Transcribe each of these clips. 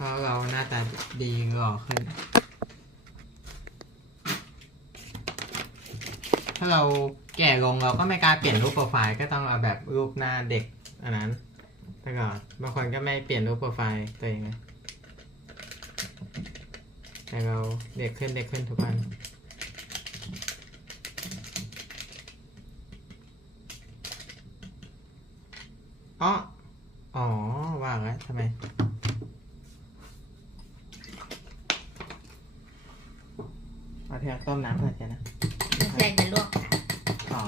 ราะเราหน้าตาดีหล่อขึ้นถ้าเราแก่ลงเราก็ไม่กล้าเปลี่ยนรูปโปรไฟล์ก็ต้องเอาแบบรูปหน้าเด็กอันนั้นแต่ก่อนบางคนก็ไม่เปลี่ยนรูปโปรไฟล์ตัวเองแต่เราเด็กขึ้นทุกวันอ๋อว่าแล้วทำไมเอาเทียต้มน้ำหน่อยเทียนะไม่ใช่จะลวกค่ะอ๋อ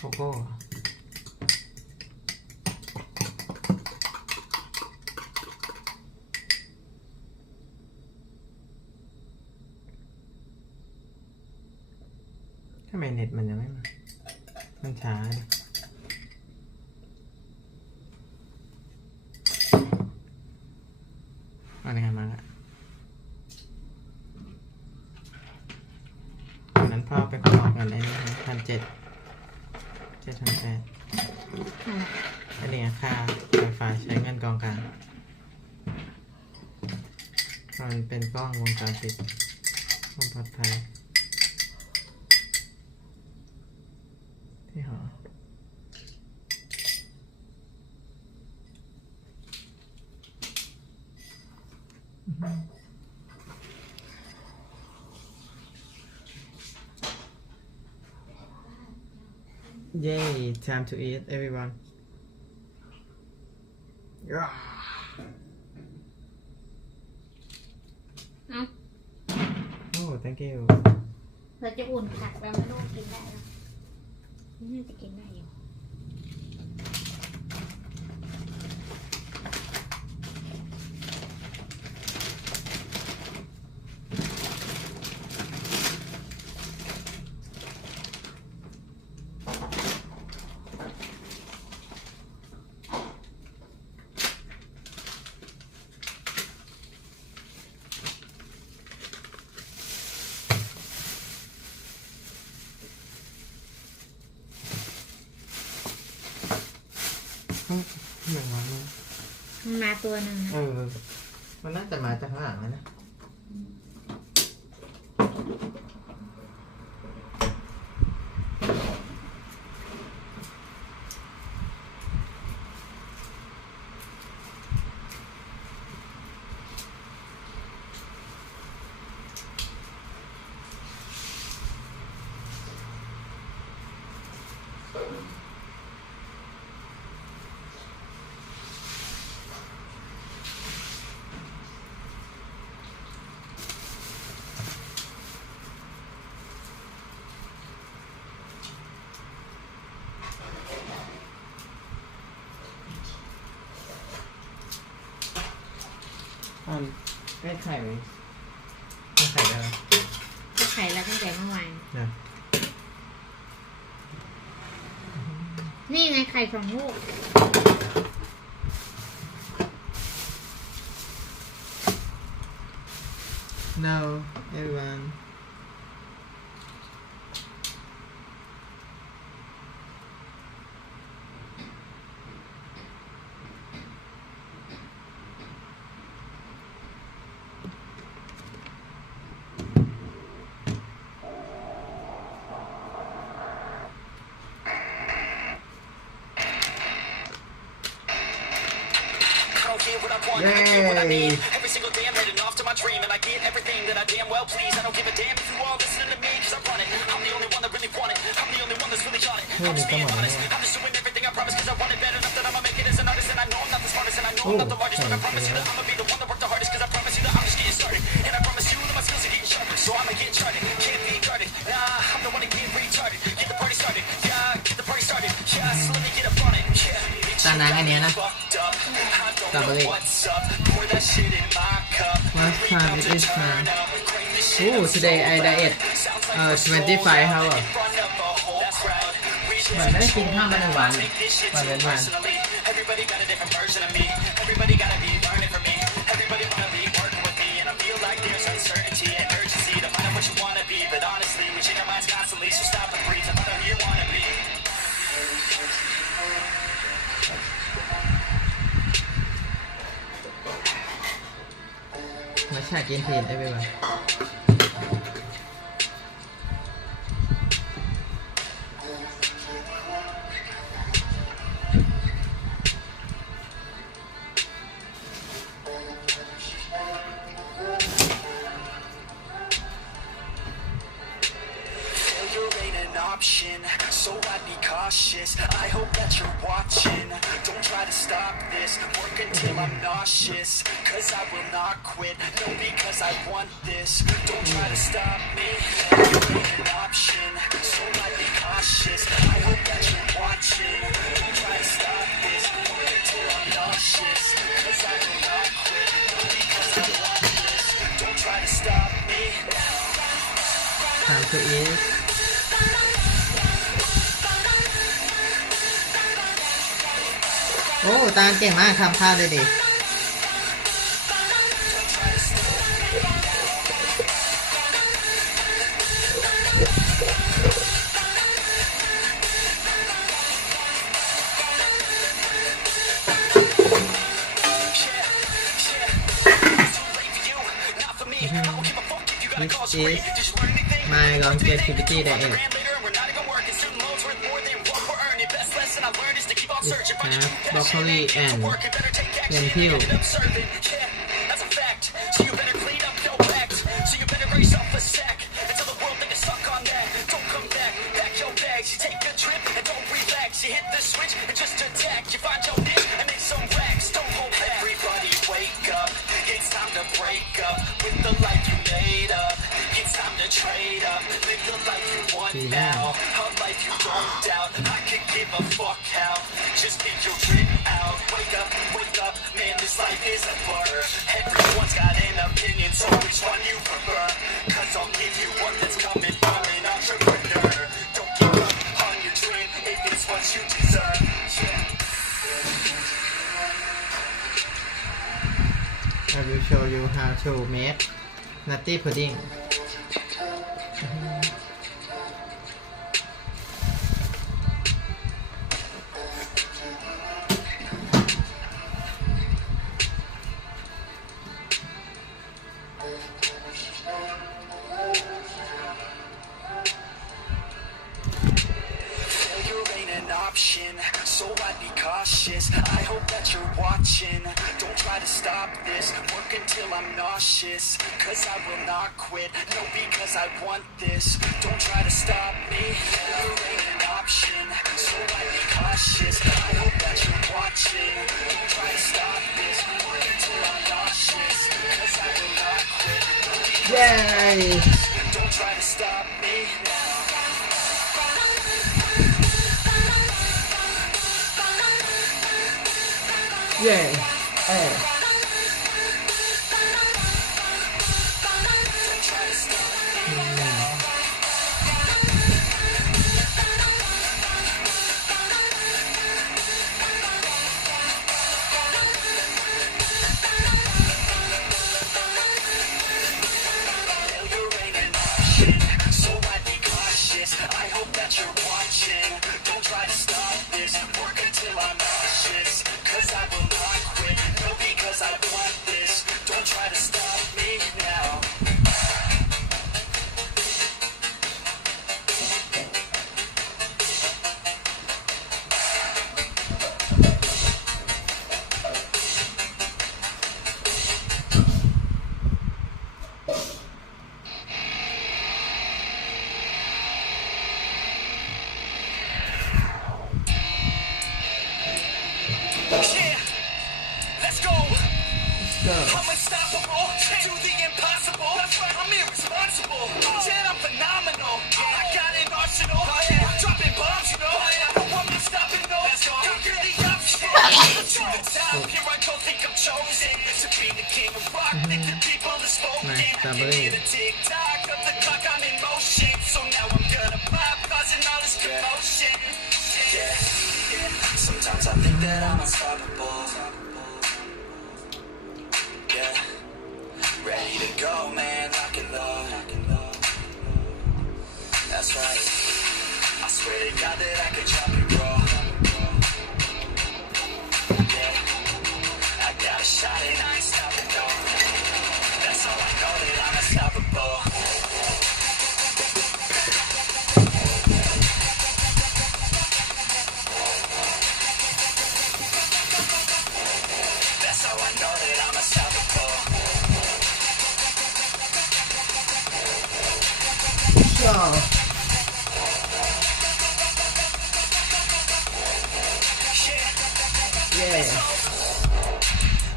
โกโก้ทำไมเน็ตมันยังไม่มามันช้าเอาในการมาละตอนนั้นพ่อไปขอเงินไอ้นี่1,700 7,800อันนี้ค่าไวไฟใช้เงินกองกลางมันเป็นกล้องวงจรปิดความปลอดภัยที่หอYay, time to eat, everyone. Yeah. Oh, thank you. เราจะอุ่นผักเราไม่รู้กินได้หรอน่าจะกินได้อยู่อย่างนั้นมันมาตัวหนึ่งมันน่าจะมาจากข้างหลังนะได้ไข่ไหมได้ไข่แล้วก็ไข่แล้วตั้งแต่เมื่อวานนี่ไงไข่2 ลูก No, everyone. Yay! Every single day I'm heading off to my dream and I get everything that I damn well please. I don't give a damn if you all listening to me cause I run it. I'm the only one that really want it. I'm the only one that's really on it. I'm just being honest. I'm just doing everything I promise cause I want it bad enough that I'ma make it as an artist. And I know I'm not the smartest and I know I'm not the largest, but I promise you that I'ma be the one that worked the hardest cause I promise you that I'm just getting started. And I promise you that my skills are getting sharper. So I'ma get charted. Can't be guarded. Nah, I'm the one that get retarded. Get the party started. Yeah, get the party started. Yeah, so let me get up on it. Yeah, bitch. หนังอันเนี้ยนะสตรอเบอรี่ What time it is now Oh today I diet 25 hours มันไม่ได้กินข้าวมาในวันวันเว้นวัน Everybody got a different version of me. Everybody gotta be learning from me. Everybody wanna be working with me, and I feel like there's uncertainty and urgency to find out what you wanna be. But honestly, we change our minds constantly, so stop and breathe and find out who you wanna be. มาชากินทีนได้ไหมวะ So I'd be cautious. I hope that you're watching. Don't try to stop this. Work until I'm nauseous. Cause I will not quit. No, because I want this. Don't try to stop me. You ain't an option. So I'd be cautious. I hope that you're watching. Don't try to stop this. Work until I'm nauseous. Cause I will not quit. No, because I want this. Don't try to stop me. Time to eatโอ้ตาลเก่งมากทำข้าวได้ดีThis is my longevity diet broccoli and lentil Trade up, live the life you want now, a life you don't doubt. I could give a fuck how, just get your drip out. Wake up, man, this life is a blur. Everyone's got an opinion, so which one you prefer? Cause I'll give you one that's coming from an entrepreneur. Don't give up on your dream if it's what you deserve. I will show you how to make nutty pudding So I'd be cautious. I hope that you're watching. Don't try to stop this. Work until I'm nauseous. Cause I will not quit. No, because I want this. Don't try to stop me. You ain't an option. So I'd be cautious. I hope that you're watching. Don't try to stop this. Work until I'm nauseous. Cause I will not quit. No, Yay! Don't try to stop me. Yay! Hey. I hope that you're watching. Don't try to stop this. Work until I'm nauseous. Cause I will not quit. No, because I want this. Don't try to stop me now. I'm unstoppable, do the impossible. I'm irresponsible, yeah, I'm phenomenal. I got an arsenal, dropping bombs, you know. I don't want me stopping, no. Conquer the obstacle. to the top. Here I go, think I'm chosen to be the king of rock. Think the people is spoken. I can hear the tick tock of the clock. I'm in motion, so now I'm gonna pop, causing all this commotion. Yeah. Sometimes I think that I'm unstoppable. Yeah. Ready to go, man, lock and load. That's right. I swear to God that I could drop it raw. Yeah. I got a shot and I ain't stopping, no. That's how I know that I'm unstoppable. That's how I know that I'm unstoppable. Yeah.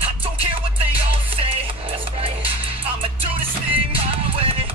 I don't care what they all say. That's right. I'ma do this thing my way.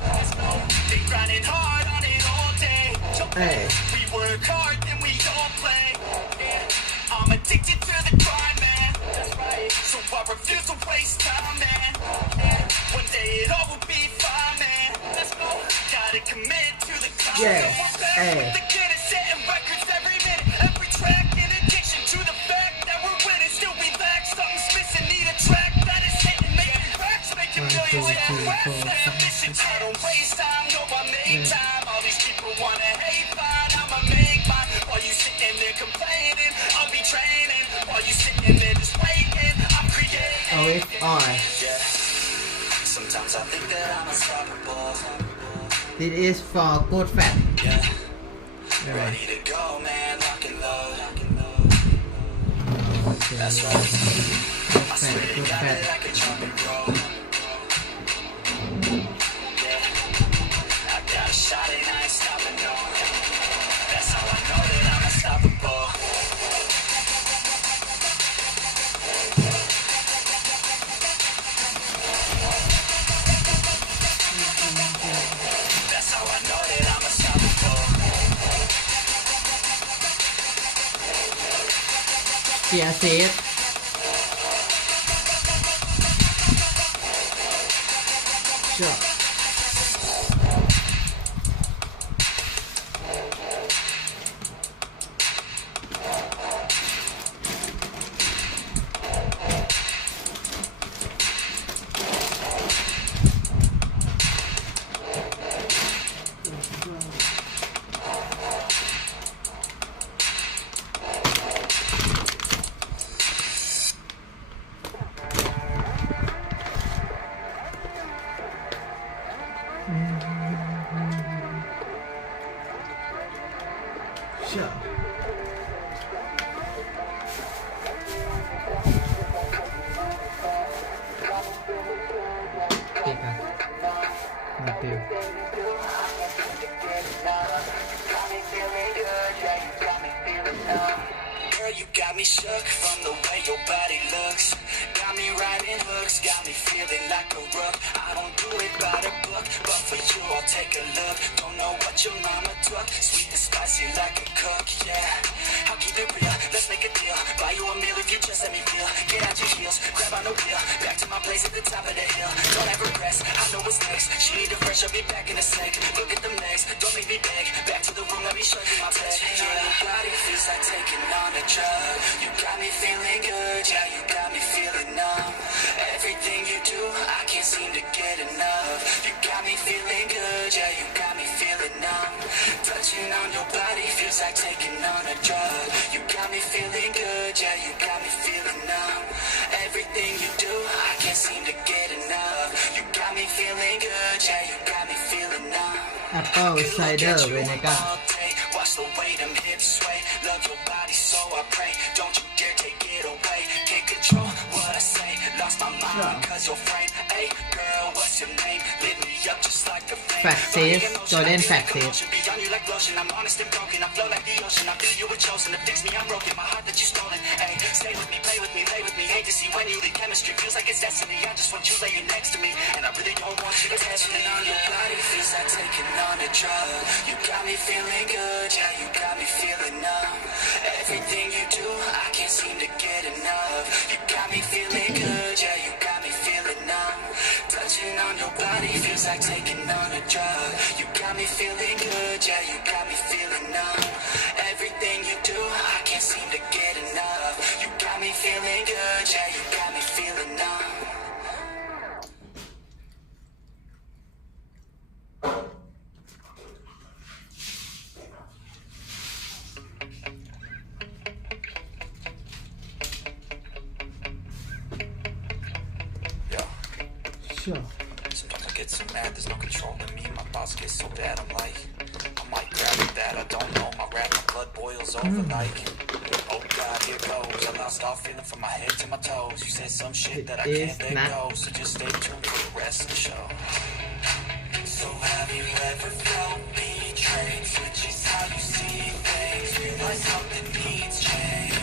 They grinding hard on it all day. Hey. We work hard, then we all play. Yeah. I'm addicted to the grind, man. That's right. So I refuse to waste time, man. Yeah. One day it all will be fine, man. Let's go. Gotta commit to the climb. Yeah. Hey. The kid is setting records every minute, every track. In addition to the fact that we're winning, still we lack something's missing. Need a track that is hitting, making racks, making millions. I don't waste time, no, I make time. All these people wanna hate, fine, I'ma make mine. While you sitting there complaining, I'll be training. While you sitting there just waiting, I'm creating. OFI. Yeah. Sometimes I think that I'm unstoppable. This is for good fat. Yeah. Alright. Ready to go, man, lock and load. Okay. That's right. I Good swear fat, to good God fat. that I could jump and roll. Yeah. I got a shot and I ain't stopping, no. That's how I know that I'm unstoppable. That's how I know that I'm unstoppable. Chia seed. Sure. Sure. Tiếp à? Mục tiêu. Girl, you got me shook from the way your body looks. Got me riding hooks, got me feeling like a rook. I don't do it by the book, but for you I'll take a look. Don't know what your mama took, sweet and spicy like a cook, yeah. I'll keep it real, let's make a deal. Buy you a meal if you just let me feel. Get out your heels, grab on the wheel. Back to my place at the top of the hill. Don't ever rest, I know what's next. She need a fresh, I'll be back in a sec. Look at them legs, don't make me beg. Back to the room, let me show you my bed. Yeah, your body feels like taking on a drug. You got me feeling good, yeah, you got me feeling numb. Everything you do, I can't seem to get enough. You got me feeling good, yeah, you got me feeling numb. Touching on your body feels like taking on a drug. You got me feeling good, yeah, you got me feeling numb. Everything you do, I can't seem to get enough. You got me feeling good, yeah, you got me feeling numb. Apple cider vinegar. Watch the way them hips sway. Love your body, so I pray. Don't you dare take it away. Can't control what I say. Lost my mind, cause your frame. Hey, girl, what's your name? Lit me up just like a flame. Fat says, Jordan Fat says. Beyond you like lotion, I'm honest and broken. I flow like the ocean. I feel you were chosen to fix me. I'm broken. My heart that you stolen. Hey, stay with me, play with me, lay with me. Hate to see when you leave chemistry feels like it's destiny. I just want you laying next to me, and I really don't want you to test me. On your body feels like taking on a drug. You got me feeling good, yeah, you got me feeling numb. Everything you do, I can't seem to get enough. You got me feeling good, yeah, you got me feeling numb. Touching on your body feels like taking on a drug. You got me feeling good, yeah, you got me feeling numb. Everything you do, I can't seem to get enough. You got me feeling good, yeah, you got me feeling numb. Sure. Sometimes I get so mad, there's no controlling me. My thoughts get so bad, I'm like, I might grab at that, I don't know. My rap, my blood boils over like, oh God, here goes. I lost all feeling from my head to my toes. You said some shit that I can't let go, so just stay tuned for the rest of the show. So have you ever felt betrayed? Switches how you see things. Realize something needs change.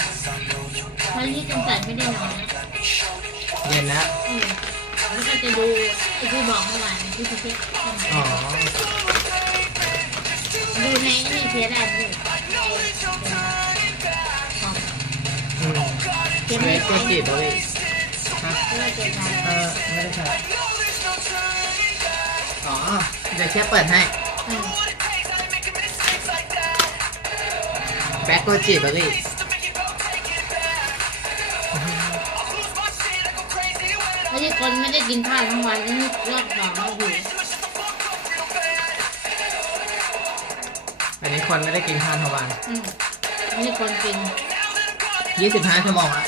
Cause I know you วัน got นี้ me สงสัยไม่ได้นอนนะ let me show you เย็นนะ แล้วก็จะดูไอ้ที่บอกเมื่อวานที่พี่เช็ค อ๋อ ดูในนี่เสียดายเลย อืม เก็บ เว ไม่ ท ได้ ก็จีบเลยฮะ ก็เลยเก็บไว้ ไม่ได้ใช่อ๋อ เดี๋ยวแค่เปิดให้ แบ็คก็จีบเลย ไม่ใช่คนไม่ได้กินข้าวทั้งวันแล้วนี่รอบสองแล้วอยู่ อันนี้คนไม่ได้กินข้าวทั้งวัน ไม่ใช่คนกิน 25 ชั่วโมงอะ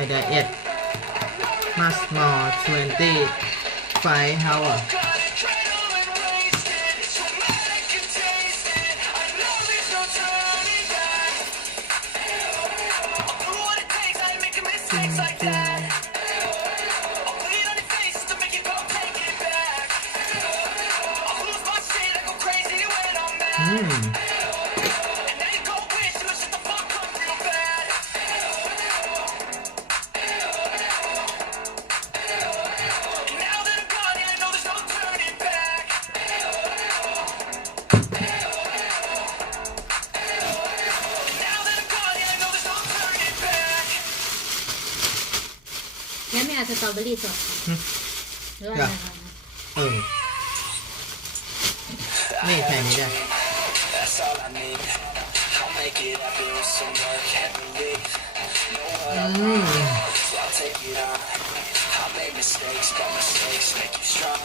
I diet much more 25 hoursแล้วไม่เอาสตรอเบอรี่สดหรือว่าอะไรคะ นี่ใส่นี้ได้ That's all I need. I'll make it happen with some work and belief. Know what I want, so I'll take it on. I'll make mistakes, but mistakes make you strong.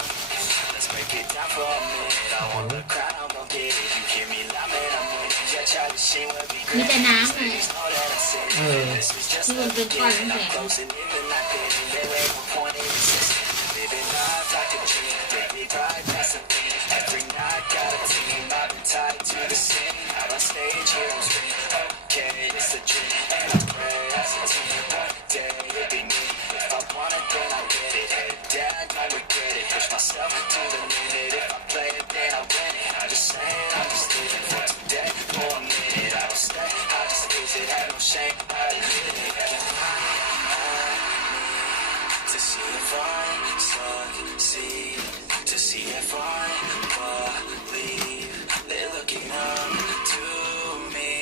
Let's break it down for a minute. I want the crown, I'm gonna get it. You hear me loud, man, I'm winning. Yeah, try to see what we มี great. แต่น้ำไง Know that I'm sinning. เออ This is just ที่มัน the เป็นก้อน beginning. น้ำ I'm แข็ง closing in the night, baby. Yeah, wait, 1.86. Living life like a dream. Baby, right past the thing. Every night, got a team. I've been tied to the scene. Out on stage, here I'm screaming. Okay, it's a dream. And I pray as a team. One day, it'll be me. If I want it, then I'll get it. Head down, might regret it. Push myself to the limit. If I play it, then I win it. I'm just saying, I'm just living for today. For a minute, I don't stay. I just lose it. Have no shame. I admit it. To see if I succeed, to see if I believe they're looking up to me.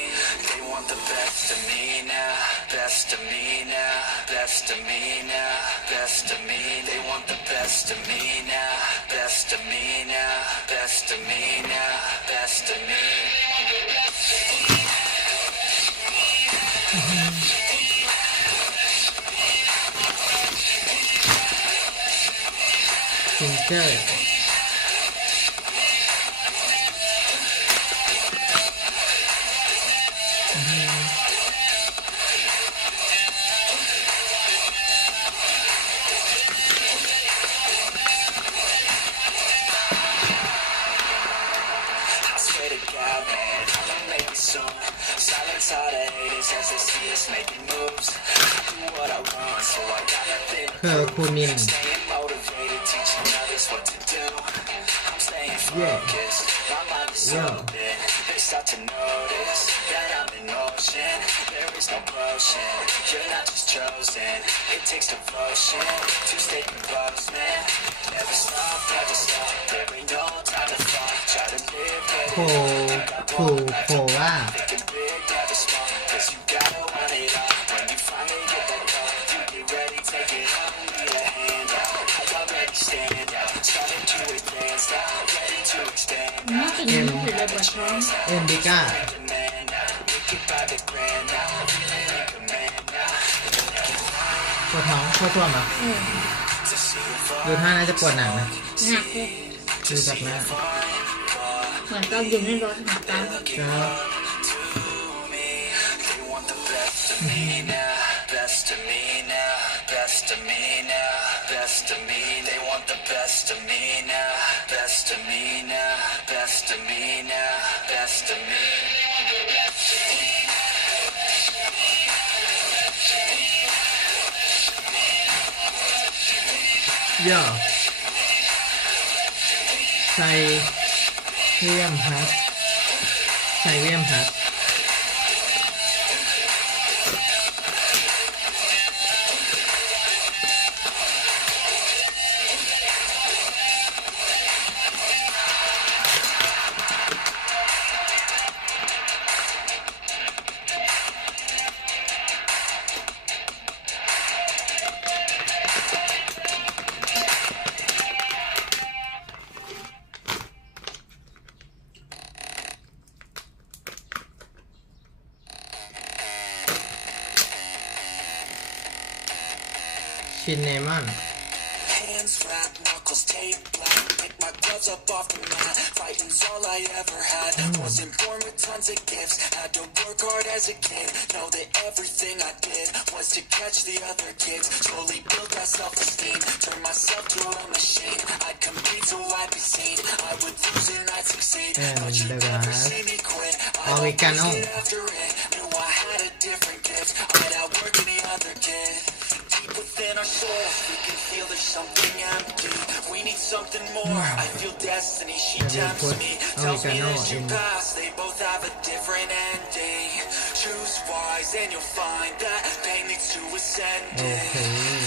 They want the best of me now, best of me now, best of me now, best of me. They want the best of me now, best of me now, best of me now, best of me. Finger เคอร์คูมิน Staying motivated, teaching others what to do. I'm staying focused, my mind is open. They start to notice that I'm in motion. There is no potion, you're not just chosen. It takes devotion to stay composed, man. Never stop, there ain't no time to fall. Try to live โค every โคว่า thinking big, never small. Cause you gotta want it all. When you finally get that call, you get ready, take it on. Need a hand out, I already stand out. Starting to advance now, ready to expand น้องกินน้ำถือเลยปวดท้อง เอ็นดิก้า demand now. Make it by the grand now. Feeling like a man now. ปวดท้องปวดท้วงเหรอ To see if ดูท่าน่าจะปวดหนักนะ หนักเลย ดูจากหน้า เหมือนตอนอยู่ในรถหนักตาม ครับ me. They want the best of me now. Best of me now. Best of me now. Best of me. They want the best of me now. Best of me now. Best of me now. Best of me. ย่อไซเวียมฮัสไซเวียมฮัสชินเนมอน Hands flat, knuckles taped black. Pick my gloves up off the mat. Fighting's all I ever had. Wasn't born with tons of gifts. Had to work hard as a kid. Know that everything I did was to catch the other kids. Slowly built my self-esteem. Turned myself to a machine. I'd compete so I'd be seen. I would lose and I'd succeed. But you never see me quit. I'd always get after it. Knew I had a different gift. I'd outwork any other kid. Deep within our souls, we can feel there's something empty. We need something more. I feel destiny, she tempts me. Tells me there's your past, they both have a different ending. Choose wise and you'll find that pain leads to ascending.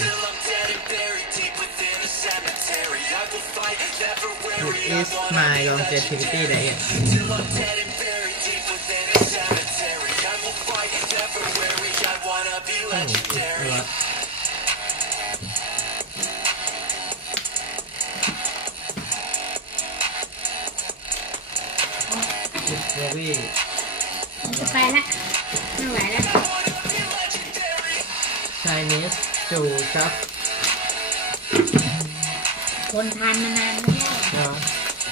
Till I'm dead and buried deep within a cemetery. I will fight, never weary. I is wanna my be longevity legendary. diet Till I'm dead and buried deep within a cemetery. I will fight, never weary. I wanna be legendary. เวรี่ จะไปละไม่ไหวแล้ว ชายนิสจูครับ คนทานมานานไม่ได้ เดี๋ยว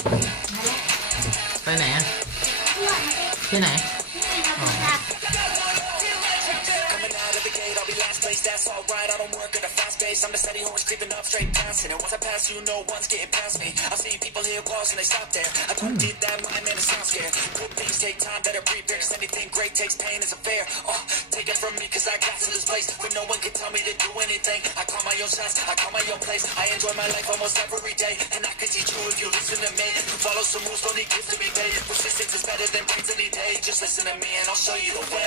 มาแล้ว ไปไหนอะ เพื่อนมาเต้น ที่ไหน นี่เราไปจับ Coming out of the gate, I'll be last place, that's alright. I don't work at a fast pace. I'm the steady horse creeping up straight past it. And once I pass you, no one's getting past me. I see people hit walls and they stop there. I don't need that mind, man, it sounds scared. Good things take time, better prepare. Cause anything great takes pain, it's a fair. Take it from me, cause I got to this place where no one can tell me to do anything. I call my own shots, I call my own place. I enjoy my life almost every day. And I can teach you if you listen to me. You follow some rules, don't need gifts to be paid. Persistence is better than brains any day. Just listen to me and I'll show you the way.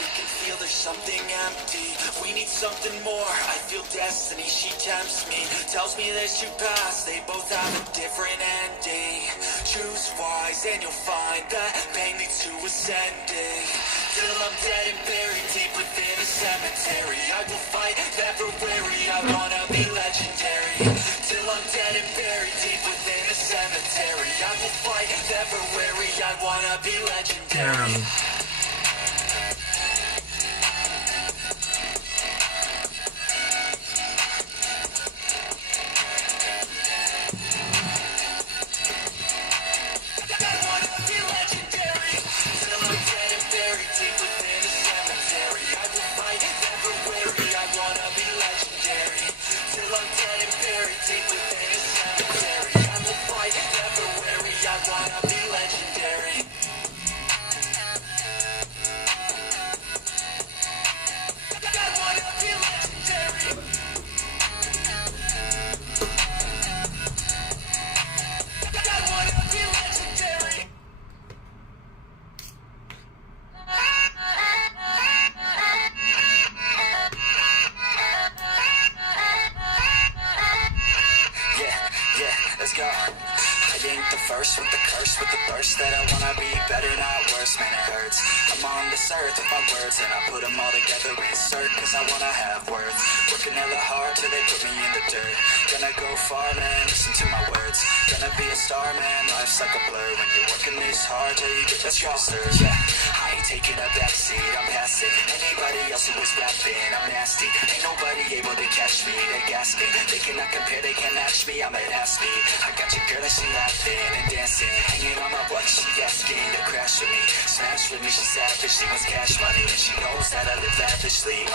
We can feel there's something empty. We need something more. I feel destiny, she tempts me. Tells me there's two paths, they both have a different ending. Choose wise and you'll find that pain leads to ascending. Till I'm dead and buried deep within a cemetery. I will fight, never weary. I wanna be legendary. Till I'm dead and buried deep within a cemetery. I will fight, never weary. I wanna be legendary. go. I ain't the first with the curse, with the thirst that I wanna be better, not worse, man, it hurts. I'm on this earth with my words, and I put them all together, insert, cause I wanna have worth. Working hella hard till they put me in the dirt. Gonna go far, man, listen to my words. Gonna be a star, man, life's like a blur. When you're working this hard till you get that stronger. Yeah, I ain't taking a backseat, I'm past it. Anybody else who was rapping, I'm nasty. Ain't nobody able to catch me, they gas me. They cannot compare, they can't match me, I'm at half speed. I got your girl and she laughing and dancing, hanging on my butt, she asking to crash with me. Smash with me, she savage, she wants cash money, and she knows that I live lavishly. I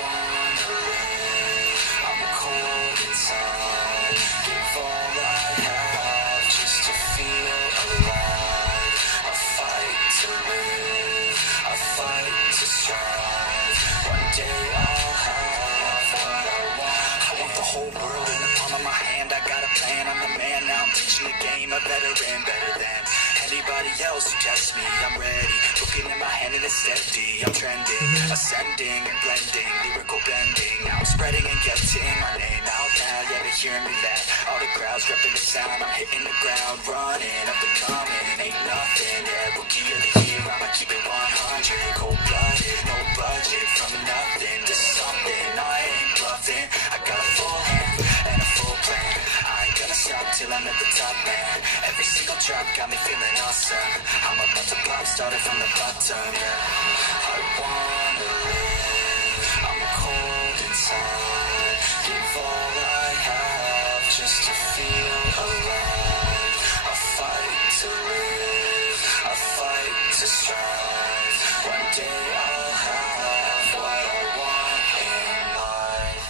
wanna live, I'm cold inside. Give all I have just to feel alive. I fight to live, I fight to strive. One day I'll have what I want. I want the whole world in the palm of my hand. I got a plan, I'm the man now. I'm teaching the game, a veteran, better than anybody else who tests me. I'm ready, looking in my hand and it's steady. I'm trending, ascending and blending, lyrical bending. Now I'm spreading and getting my name out now. Yeah, they're hearing me back. All the crowds repping the sound. I'm hitting the ground, running up and coming. Ain't nothing, yeah, rookie of the year. I'ma keep it 100, cold-blooded, no budget. From nothing to something, I ain't bluffing. I got a full hand and a full plan. I ain't gonna stop till I'm at the top, man. Every single drop got me feeling awesome. I'm about to pop, started from the bottom, yeah. I wanna live, I'm cold inside. Give all I have just to feel alive. I fight to live, I fight to strive. One day I'll have what I want in life.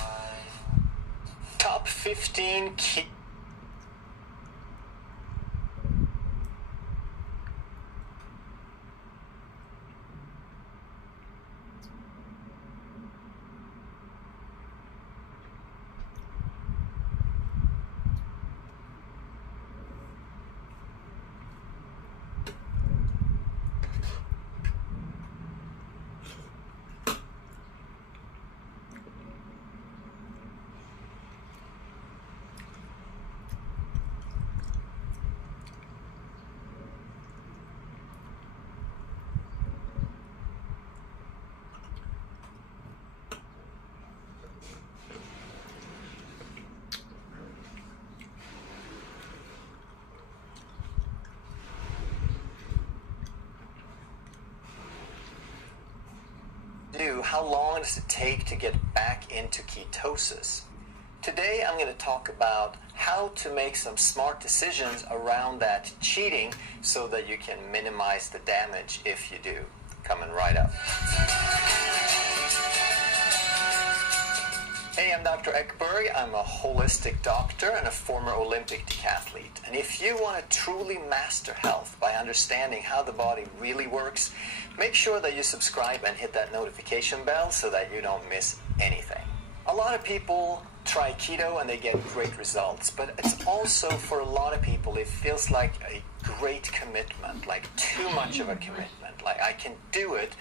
Top 15 key. How long does it take to get back into ketosis? Today I'm going to talk about how to make some smart decisions around that cheating so that you can minimize the damage if you do. Coming right up. Hey, I'm Dr. Ekberg. I'm a holistic doctor and a former Olympic decathlete. And if you want to truly master health by understanding how the body really works, make sure that you subscribe and hit that notification bell so that you don't miss anything. A lot of people try keto and they get great results, but it's also, for a lot of people, it feels like a great commitment, like too much of a commitment. Like, I can do it,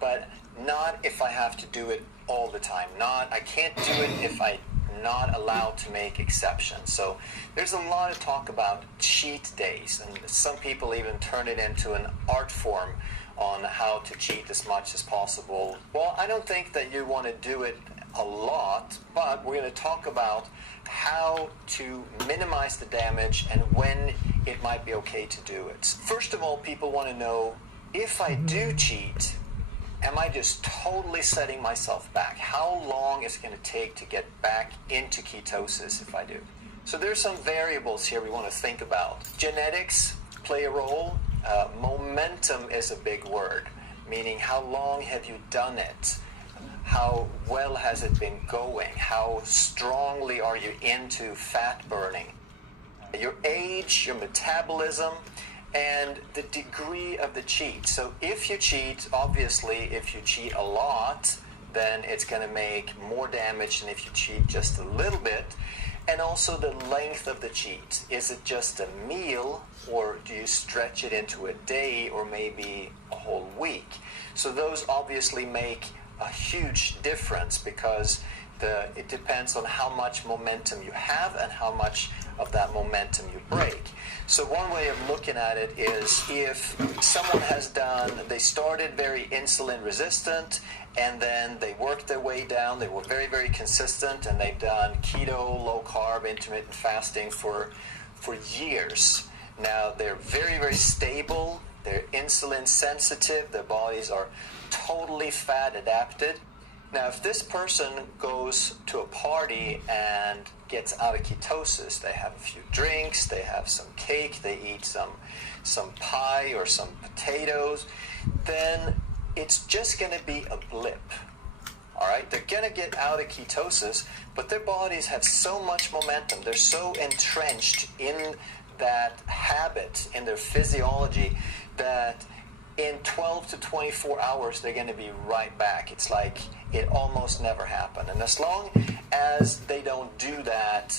but not if I have to do it all the time. I can't do it if I'm not allowed to make exceptions. So there's a lot of talk about cheat days, and some people even turn it into an art form on how to cheat as much as possible. Well, I don't think that you want to do it a lot, but we're going to talk about how to minimize the damage and when it might be okay to do it. First of all, people want to know, if I do cheat, am I just totally setting myself back? How long is it going to take to get back into ketosis if I do? So there's some variables here we want to think about. Genetics play a role. Momentum is a big word, meaning how long have you done it? How well has it been going? How strongly are you into fat burning? Your age, your metabolism, and the degree of the cheat. So if you cheat, obviously, if you cheat a lot, then it's going to make more damage than if you cheat just a little bit. And also the length of the cheat. Is it just a meal, or do you stretch it into a day or maybe a whole week? So those obviously make a huge difference, because It depends on how much momentum you have and how much of that momentum you break. So one way of looking at it is if someone they started very insulin resistant, and then they worked their way down, they were very, very consistent, and they've done keto, low carb, intermittent fasting for years. Now they're very, very stable, they're insulin sensitive, their bodies are totally fat adapted. Now, if this person goes to a party and gets out of ketosis, they have a few drinks, they have some cake, they eat some pie or some potatoes, then it's just going to be a blip. All right? They're going to get out of ketosis, but their bodies have so much momentum. They're so entrenched in that habit, in their physiology, that in 12 to 24 hours, they're going to be right back. It's like it almost never happened. And as long as they don't do that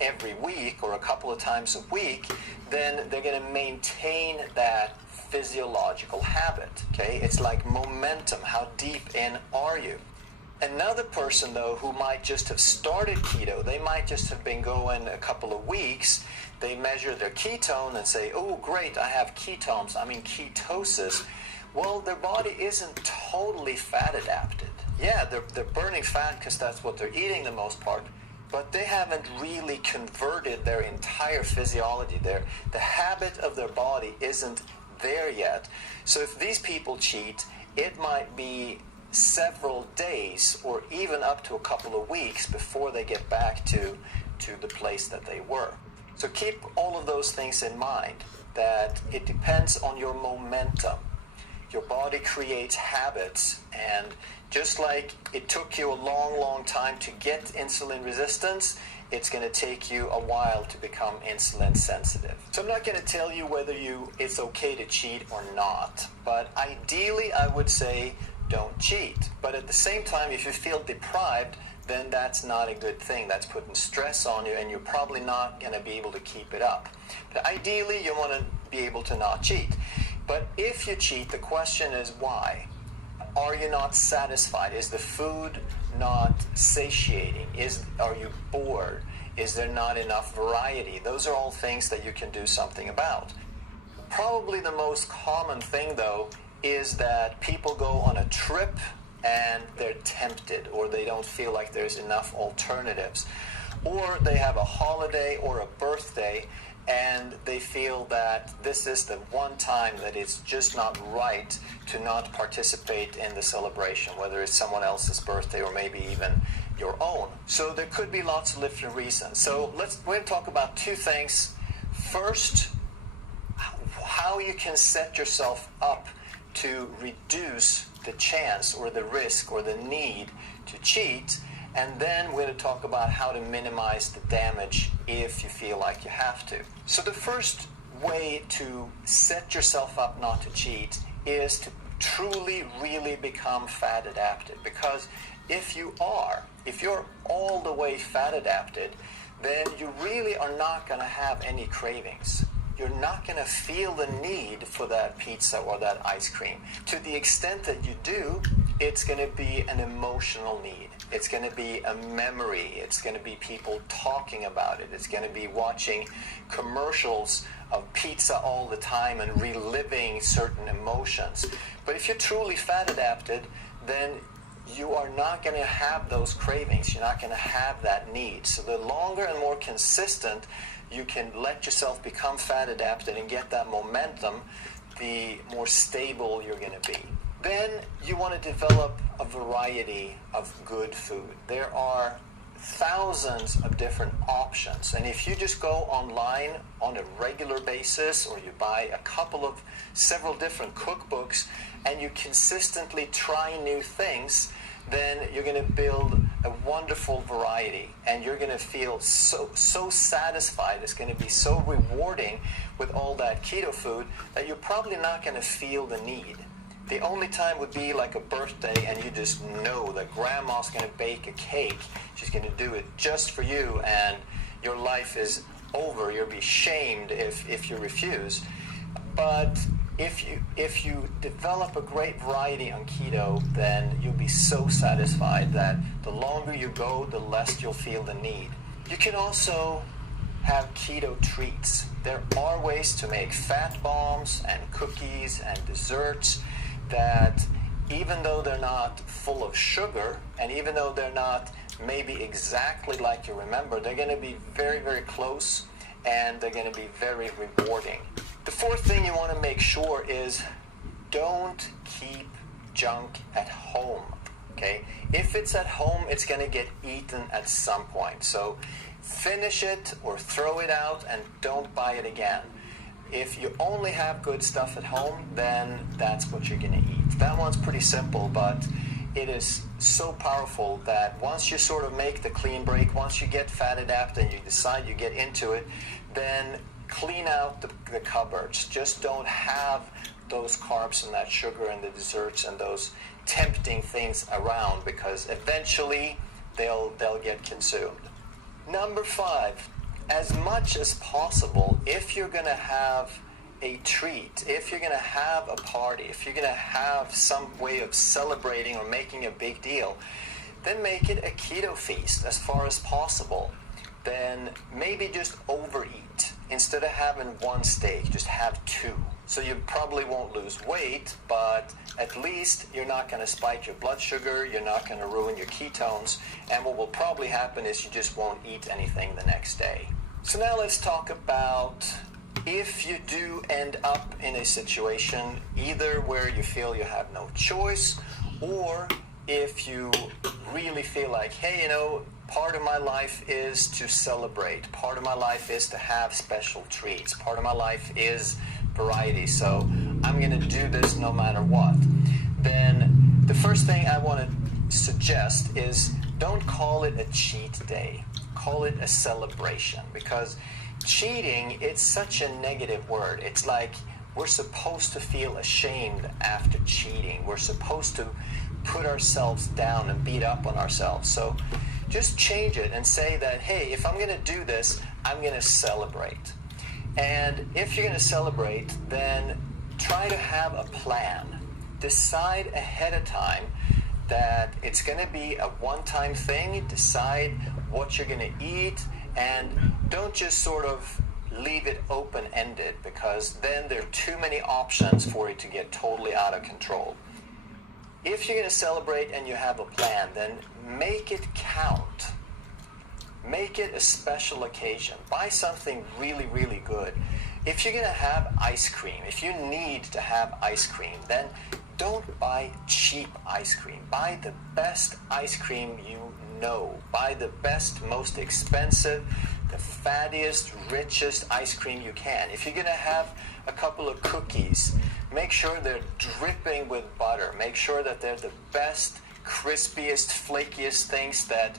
every week or a couple of times a week, then they're going to maintain that physiological habit. Okay? It's like momentum. How deep in are you? Another person, though, who might just have started keto, they might just have been going a couple of weeks. They measure their ketone and say, oh, great, I have ketones, I'm in ketosis. Well, their body isn't totally fat adapted. Yeah, they're burning fat because that's what they're eating the most part, but they haven't really converted their entire physiology there. The habit of their body isn't there yet. So if these people cheat, it might be several days or even up to a couple of weeks before they get back to the place that they were. So keep all of those things in mind, that it depends on your momentum. Your body creates habits, and just like it took you a long, long time to get insulin resistance, it's going to take you a while to become insulin sensitive. So I'm not going to tell you whether it's okay to cheat or not, but ideally I would say don't cheat. But at the same time, if you feel deprived, then that's not a good thing. That's putting stress on you, and you're probably not going to be able to keep it up. But ideally, you want to be able to not cheat. But if you cheat, the question is why? Are you not satisfied? Is the food not satiating? Are you bored? Is there not enough variety? Those are all things that you can do something about. Probably the most common thing, though, is that people go on a trip and they're tempted, or they don't feel like there's enough alternatives. Or they have a holiday or a birthday and they feel that this is the one time that it's just not right to not participate in the celebration, whether it's someone else's birthday or maybe even your own. So there could be lots of different reasons. So we're going to talk about two things. First, how you can set yourself up to reduce the chance or the risk or the need to cheat, and then we're going to talk about how to minimize the damage if you feel like you have to. So the first way to set yourself up not to cheat is to truly, really become fat adapted, because if you're all the way fat adapted, then you really are not going to have any cravings. You're not going to feel the need for that pizza or that ice cream. To the extent that you do, it's going to be an emotional need. It's going to be a memory. It's going to be people talking about it. It's going to be watching commercials of pizza all the time and reliving certain emotions. But if you're truly fat adapted, then you are not going to have those cravings. You're not going to have that need. So the longer and more consistent you can let yourself become fat adapted and get that momentum, the more stable you're going to be. Then you want to develop a variety of good food. There are thousands of different options, and if you just go online on a regular basis, or you buy several different cookbooks, and you consistently try new things, then you're going to build a wonderful variety, and you're going to feel so satisfied. It's going to be so rewarding with all that keto food that you're probably not going to feel the need. The only time would be like a birthday, and you just know that grandma's going to bake a cake. She's going to do it just for you, and your life is over. You'll be shamed if you refuse. But if you develop a great variety on keto, then you'll be so satisfied that the longer you go, the less you'll feel the need. You can also have keto treats. There are ways to make fat bombs and cookies and desserts that, even though they're not full of sugar, and even though they're not maybe exactly like you remember, they're going to be very, very close, and they're going to be very rewarding. The fourth thing you want to make sure is don't keep junk at home, okay? If it's at home, it's going to get eaten at some point. So finish it or throw it out and don't buy it again. If you only have good stuff at home, then that's what you're going to eat. That one's pretty simple, but it is so powerful that once you sort of make the clean break, once you get fat adapted and you decide you get into it, then clean out the cupboards. Just don't have those carbs and that sugar and the desserts and those tempting things around, because eventually they'll get consumed. Number 5, as much as possible, if you're going to have a treat, if you're going to have a party, if you're going to have some way of celebrating or making a big deal, then make it a keto feast as far as possible. Then maybe just overeat. Instead of having one steak, just have 2. So you probably won't lose weight, but at least you're not going to spike your blood sugar, you're not going to ruin your ketones, and what will probably happen is you just won't eat anything the next day. So now let's talk about if you do end up in a situation either where you feel you have no choice, or if you really feel like, hey, you know, part of my life is to celebrate. Part of my life is to have special treats. Part of my life is variety. So I'm going to do this no matter what. Then the first thing I want to suggest is don't call it a cheat day. Call it a celebration, because cheating, it's such a negative word. It's like we're supposed to feel ashamed after cheating. We're supposed to put ourselves down and beat up on ourselves. So just change it and say that, hey, if I'm going to do this, I'm going to celebrate. And if you're going to celebrate, then try to have a plan. Decide ahead of time that it's going to be a one-time thing. Decide what you're going to eat, and don't just sort of leave it open-ended, because then there are too many options for it to get totally out of control. If you're going to celebrate and you have a plan, then make it count. Make it a special occasion. Buy something really, really good. If you're going to have ice cream, if you need to have ice cream, then don't buy cheap ice cream. Buy the best ice cream you know. Buy the best, most expensive, the fattiest, richest ice cream you can. If you're going to have a couple of cookies, make sure they're dripping with butter. Make sure that they're the best, crispiest, flakiest things that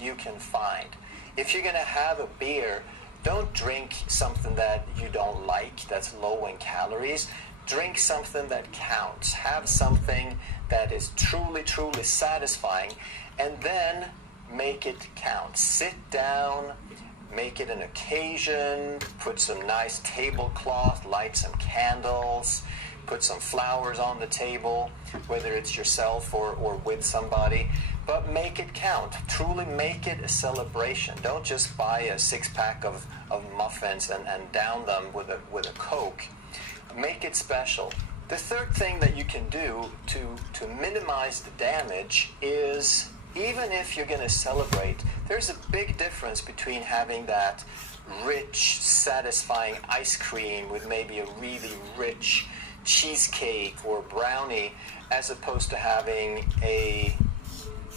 you can find. If you're going to have a beer, don't drink something that you don't like, that's low in calories. Drink something that counts. Have something that is truly, truly satisfying, and then make it count. Sit down, make it an occasion, put some nice tablecloth, light some candles, put some flowers on the table, whether it's yourself or with somebody, but make it count. Truly make it a celebration. Don't just buy a 6-pack of muffins and down them with a Coke. Make it special. The third thing that you can do to minimize the damage is, even if you're going to celebrate, there's a big difference between having that rich, satisfying ice cream with maybe a really rich cheesecake or brownie, as opposed to having a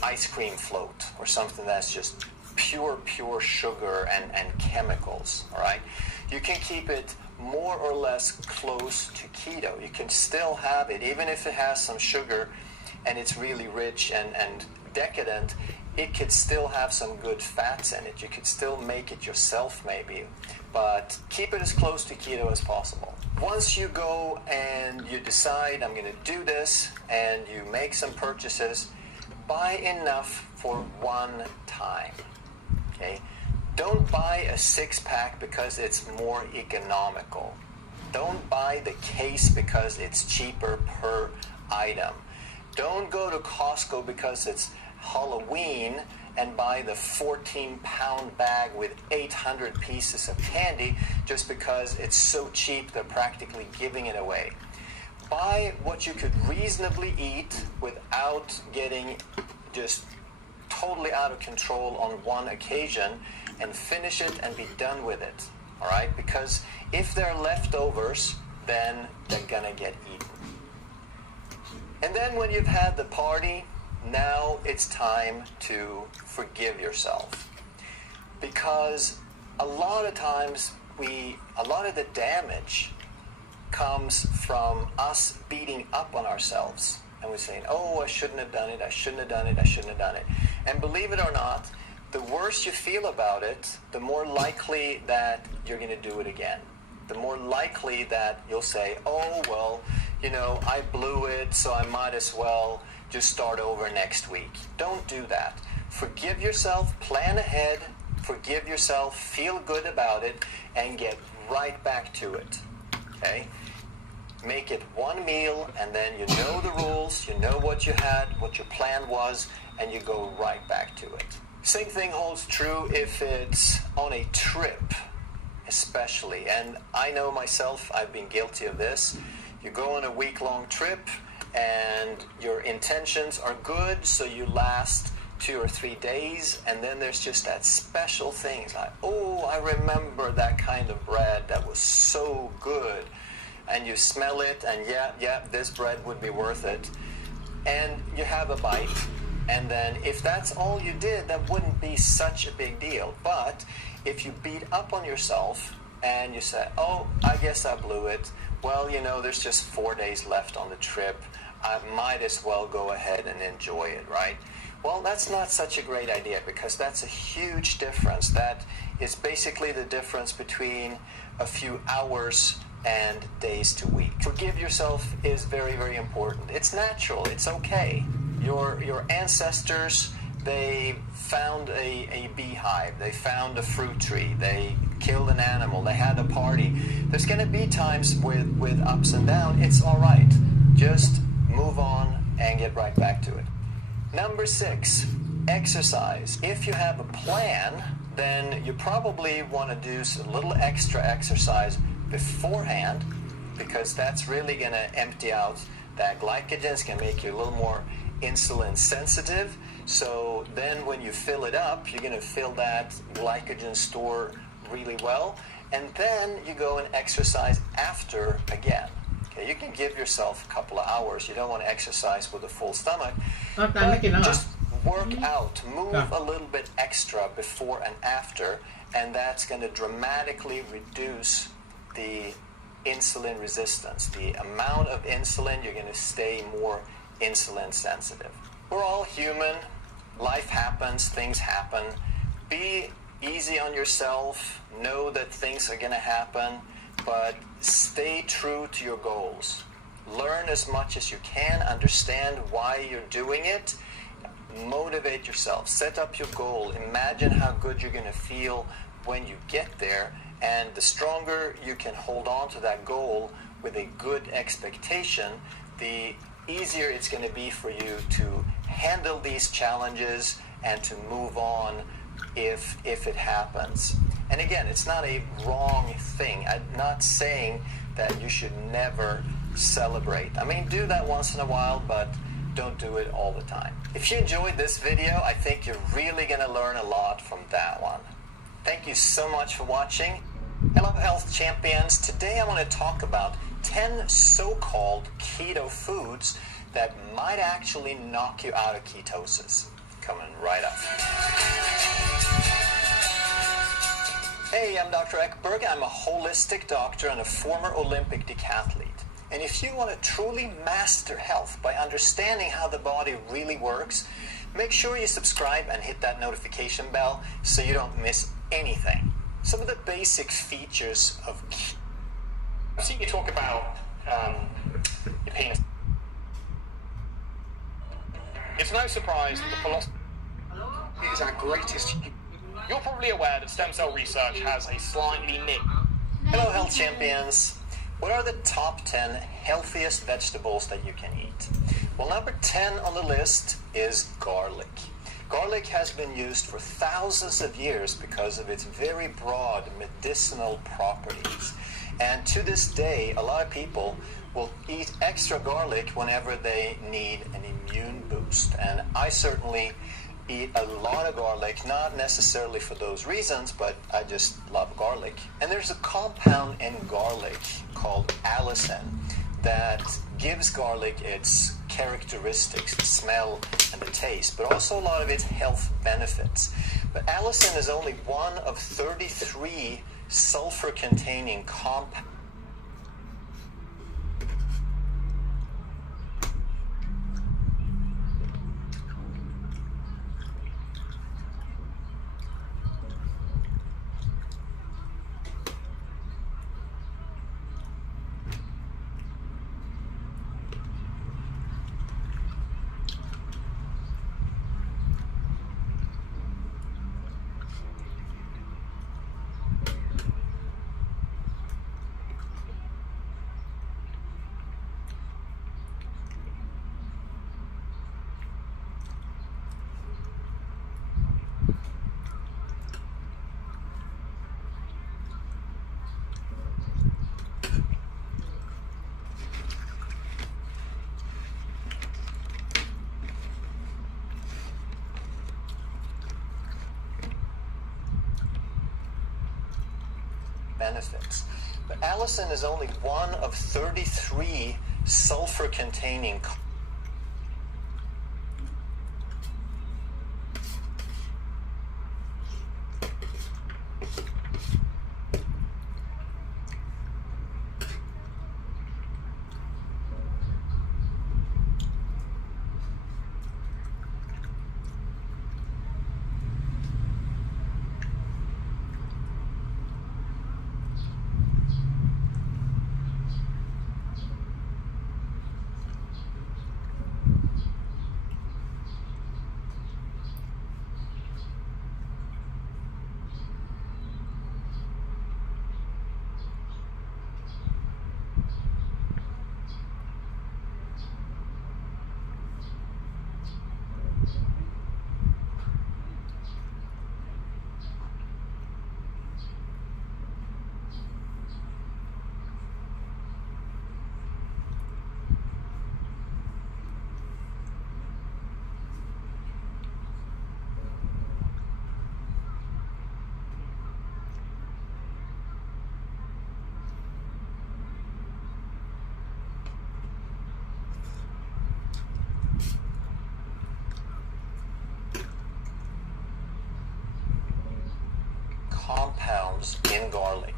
ice cream float or something that's just pure sugar and chemicals. All right, you can keep it more or less close to keto. You can still have it, even if it has some sugar and it's really rich and decadent, it could still have some good fats in it. You could still make it yourself maybe, but keep it as close to keto as possible. Once you go and you decide, I'm going to do this, and you make some purchases, buy enough for one time. Okay? Don't buy a 6-pack because it's more economical. Don't buy the case because it's cheaper per item. Don't go to Costco because it's Halloween and buy the 14-pound bag with 800 pieces of candy just because it's so cheap they're practically giving it away. Buy what you could reasonably eat without getting just totally out of control on one occasion, and finish it and be done with it. All right? Because if they're leftovers, then they're gonna get eaten. And then when you've had the party, now it's time to forgive yourself. Because a lot of times a lot of the damage comes from us beating up on ourselves. And we're saying, oh, I shouldn't have done it, I shouldn't have done it, I shouldn't have done it. And believe it or not, the worse you feel about it, the more likely that you're going to do it again. The more likely that you'll say, oh, well, you know, I blew it, so I might as well just start over next week. Don't do that. Forgive yourself, plan ahead, forgive yourself, feel good about it, and get right back to it. Okay? Make it one meal, and then you know the rules, you know what you had, what your plan was, and you go right back to it. Same thing holds true if it's on a trip, especially. And I know myself, I've been guilty of this. You go on a week-long trip, and your intentions are good, so you last 2 or 3 days, and then there's just that special thing. It's like, oh, I remember that kind of bread that was so good. And you smell it, and yeah, this bread would be worth it. And you have a bite, and then if that's all you did, that wouldn't be such a big deal. But if you beat up on yourself, and you say, oh, I guess I blew it. Well, you know, there's just 4 days left on the trip. I might as well go ahead and enjoy it, right? Well, that's not such a great idea, because that's a huge difference. That is basically the difference between a few hours and days to week. Forgive yourself is very, very important. It's natural. It's okay. Your ancestors, they found a beehive. They found a fruit tree. They killed an animal. They had a party. There's going to be times with ups and downs. It's all right. Just move on and get right back to it. Number 6, exercise. If you have a plan, then you probably want to do a little extra exercise beforehand, because that's really going to empty out that glycogen. It's going to make you a little more insulin sensitive. So then when you fill it up, you're going to fill that glycogen store really well. And then you go and exercise after again. Okay, you can give yourself a couple of hours. You don't want to exercise with a full stomach. But just work out, move a little bit extra before and after, and that's going to dramatically reduce the insulin resistance. The amount of insulin, you're going to stay more insulin sensitive. We're all human. Life happens. Things happen. Be easy on yourself. Know that things are going to happen, but stay true to your goals. Learn as much as you can. Understand why you're doing it. Motivate yourself. Set up your goal. Imagine how good you're going to feel when you get there. And the stronger you can hold on to that goal with a good expectation, the easier it's going to be for you to handle these challenges and to move on if it happens. And again, it's not a wrong thing. I'm not saying that you should never celebrate. I mean, do that once in a while, but don't do it all the time. If you enjoyed this video, I think you're really going to learn a lot from that one. Thank you so much for watching. Hello, health champions. Today I want to talk about 10 so-called keto foods that might actually knock you out of ketosis. Coming right up. Hey, I'm Dr. Ekberg. I'm a holistic doctor and a former Olympic decathlete. And if you want to truly master health by understanding how the body really works, make sure you subscribe and hit that notification bell so you don't miss anything. Some of the basic features of keto. I've seen you talk about your penis. It's no surprise that the philosophy is our greatest. You're probably aware that stem cell research has a slightly niche. Hello, health champions. What are the top 10 healthiest vegetables that you can eat? Well, number 10 on the list is garlic. Garlic has been used for thousands of years because of its very broad medicinal properties. And to this day, a lot of people will eat extra garlic whenever they need an immune boost. And I certainly eat a lot of garlic, not necessarily for those reasons, but I just love garlic. And there's a compound in garlic called allicin that gives garlic its characteristics, the smell and the taste, but also a lot of its health benefits. But allicin is only one of 33 sulfur-containing compounds. Benefits. But allicin is only one of 33 sulfur-containing compounds in garlic.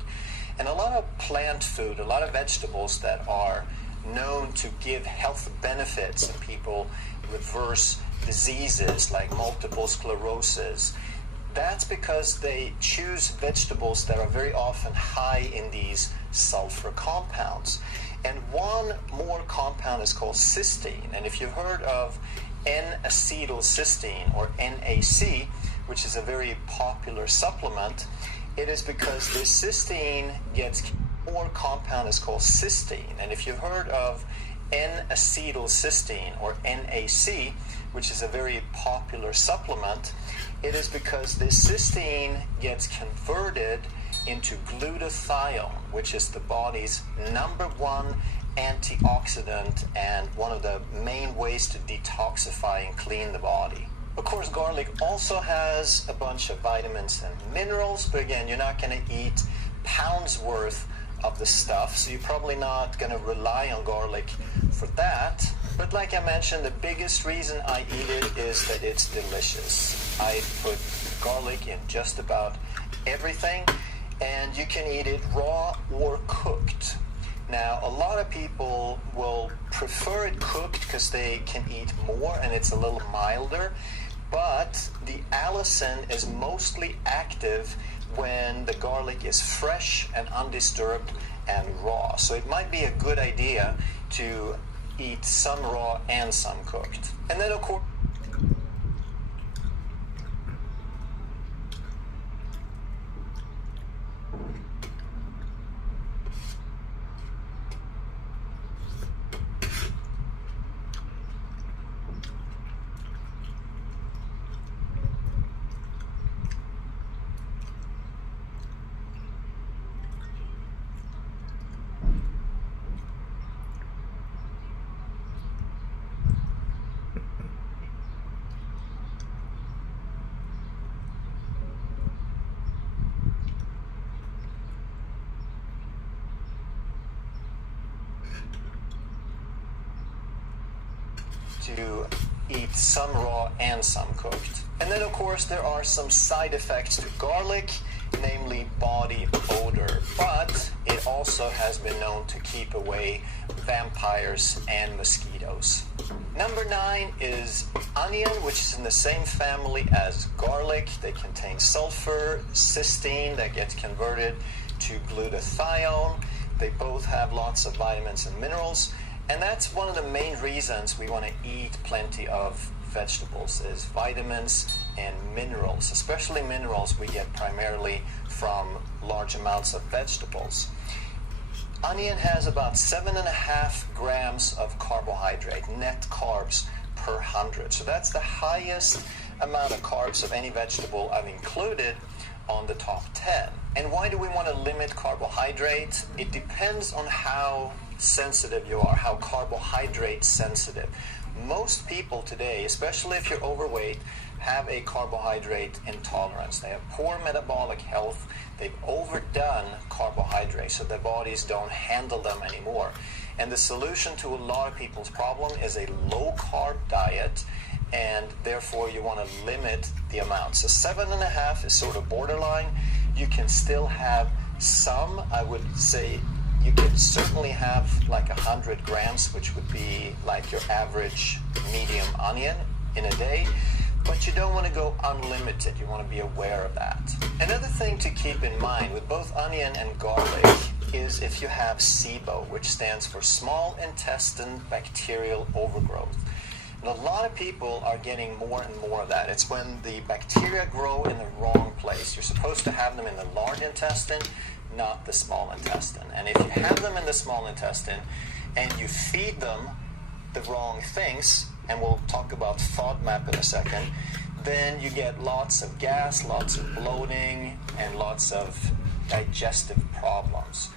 And a lot of plant food, a lot of vegetables that are known to give health benefits, and people reverse diseases like multiple sclerosis, that's because they choose vegetables that are very often high in these sulfur compounds. And one more compound is called cysteine. And if you've heard of N-acetylcysteine, or NAC, which is a very popular supplement, it is because this cysteine gets more compound is called cysteine. And if you've heard of N-acetylcysteine, or NAC, which is a very popular supplement, it is because this cysteine gets converted into glutathione, which is the body's #1 antioxidant and one of the main ways to detoxify and clean the body. Of course, garlic also has a bunch of vitamins and minerals, but again, you're not going to eat pounds worth of the stuff, so you're probably not going to rely on garlic for that. But like I mentioned, the biggest reason I eat it is that it's delicious. I put garlic in just about everything, and you can eat it raw or cooked. Now, a lot of people will prefer it cooked because they can eat more and it's a little milder, but the allicin is mostly active when the garlic is fresh and undisturbed and raw. So it might be a good idea to eat some raw and some cooked. And then, of course, to eat some raw and some cooked. And then of course there are some side effects to garlic, namely body odor, but it also has been known to keep away vampires and mosquitoes. Number 9 is onion, which is in the same family as garlic. They contain sulfur, cysteine that gets converted to glutathione. They both have lots of vitamins and minerals, and that's one of the main reasons we want to eat plenty of vegetables, is vitamins and minerals, especially minerals we get primarily from large amounts of vegetables. Onion has about 7.5 grams of carbohydrate, net carbs per 100. So that's the highest amount of carbs of any vegetable I've included on the top 10. And why do we want to limit carbohydrate? It depends on how sensitive you are, how carbohydrate sensitive. Most people today, especially if you're overweight, have a carbohydrate intolerance. They have poor metabolic health. They've overdone carbohydrates, so their bodies don't handle them anymore. And the solution to a lot of people's problem is a low-carb diet, and therefore you want to limit the amount. So 7.5 is sort of borderline. You can still have some, I would say, you could certainly have like 100 grams, which would be like your average medium onion in a day, but you don't want to go unlimited. You want to be aware of that. Another thing to keep in mind with both onion and garlic is if you have SIBO, which stands for small intestine bacterial overgrowth. And a lot of people are getting more and more of that. It's when the bacteria grow in the wrong place. You're supposed to have them in the large intestine, not the small intestine. And if you have them in the small intestine and you feed them the wrong things, and we'll talk about FODMAP in a second, then you get lots of gas, lots of bloating, and lots of digestive problems.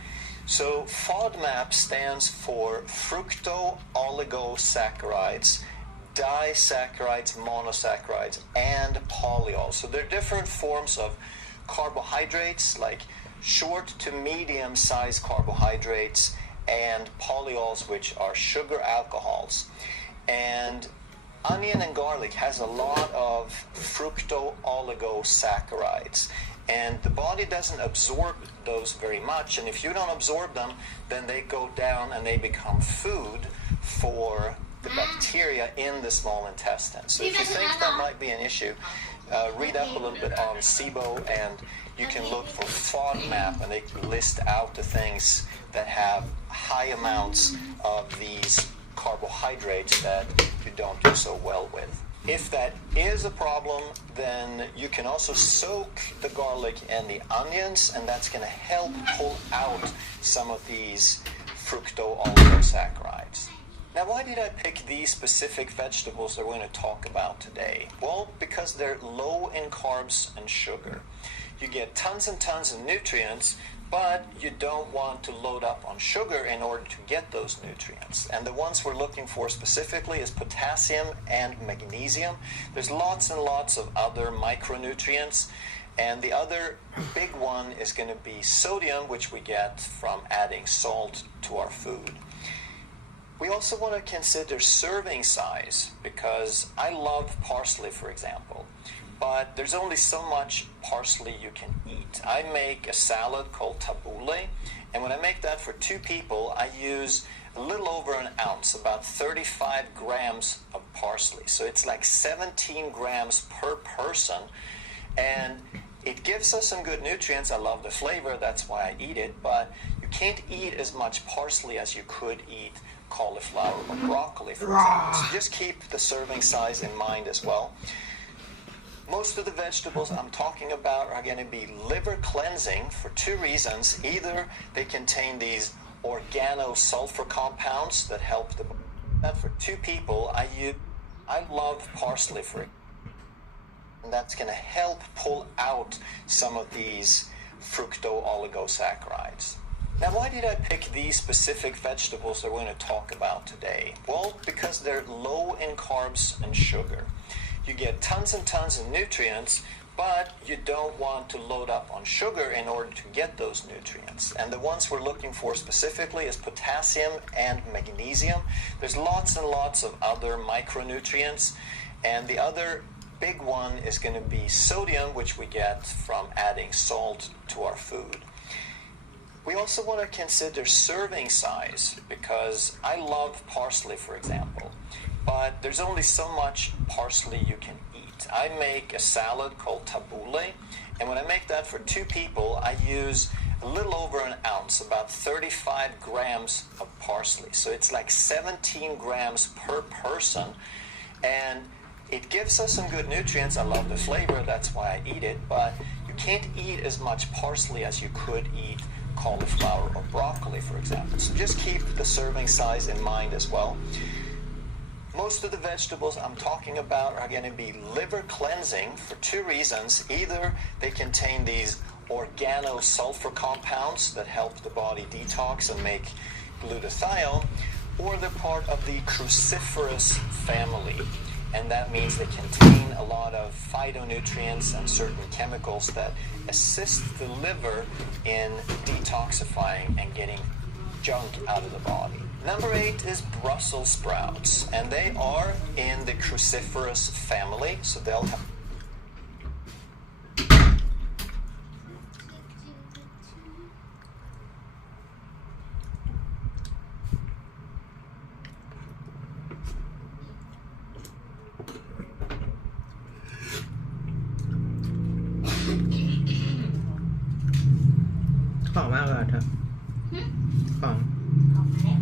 So FODMAP stands for fructooligosaccharides, disaccharides, monosaccharides, and polyols. So they're different forms of carbohydrates, like short to medium sized carbohydrates, and polyols, which are sugar alcohols. And onion and garlic has a lot of fructooligosaccharides, and the body doesn't absorb those very much, and if you don't absorb them, then they go down and they become food for the bacteria in the small intestine. So if you think that might be an issue, read up a little bit on SIBO, and you can look for FODMAP, and they list out the things that have high amounts of these carbohydrates that you don't do so well with. If that is a problem, then you can also soak the garlic and the onions, and that's going to help pull out some of these fructooligosaccharides. Now, why did I pick these specific vegetables that we're going to talk about today? Well, because they're low in carbs and sugar. You get tons and tons of nutrients, but you don't want to load up on sugar in order to get those nutrients. And the ones we're looking for specifically is potassium and magnesium. There's lots and lots of other micronutrients, and the other big one is going to be sodium, which we get from adding salt to our food. We also want to consider serving size, because I love parsley, for example, but there's only so much parsley you can eat. I make a salad called tabbouleh, and when I make that for 2 people, I use a little over an ounce, about 35 grams of parsley. So it's like 17 grams per person, and it gives us some good nutrients. I love the flavor, that's why I eat it, but you can't eat as much parsley as you could eat cauliflower or broccoli, for example. So just keep the serving size in mind as well. Most of the vegetables I'm talking about are going to be liver cleansing for 2 reasons. Either they contain these organosulfur compounds that help the body. That for 2 people, I love parsley for it, and that's going to help pull out some of these fructooligosaccharides. Now, why did I pick these specific vegetables that we're going to talk about today? Well, because they're low in carbs and sugar. You get tons and tons of nutrients, But you don't want to load up on sugar in order to get those nutrients. And the ones we're looking for specifically is potassium and magnesium. There's lots and lots of other micronutrients. And the other big one is going to be sodium, which we get from adding salt to our food. We also want to consider serving size, because I love parsley, for example, but there's only so much parsley you can eat. I make a salad called tabbouleh, and when I make that for 2 people, I use a little over an ounce, about 35 grams of parsley. So it's like 17 grams per person, and it gives us some good nutrients. I love the flavor, that's why I eat it, but you can't eat as much parsley as you could eat cauliflower or broccoli, for example. So just keep the serving size in mind as well. Most of the vegetables I'm talking about are going to be liver cleansing for 2 reasons. Either they contain these organosulfur compounds that help the body detox and make glutathione, or they're part of the cruciferous family. And that means they contain a lot of phytonutrients and certain chemicals that assist the liver in detoxifying and getting junk out of the body. Number 8 is Brussels sprouts, and they are in the cruciferous family, so they'll have ของมากเลยเถอะของ ออกมาแล้ว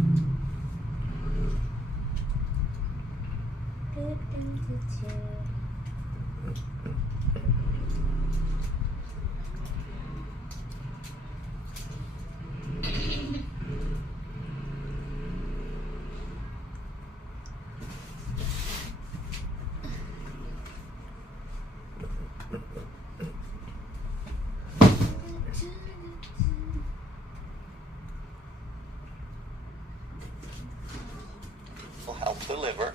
help the liver.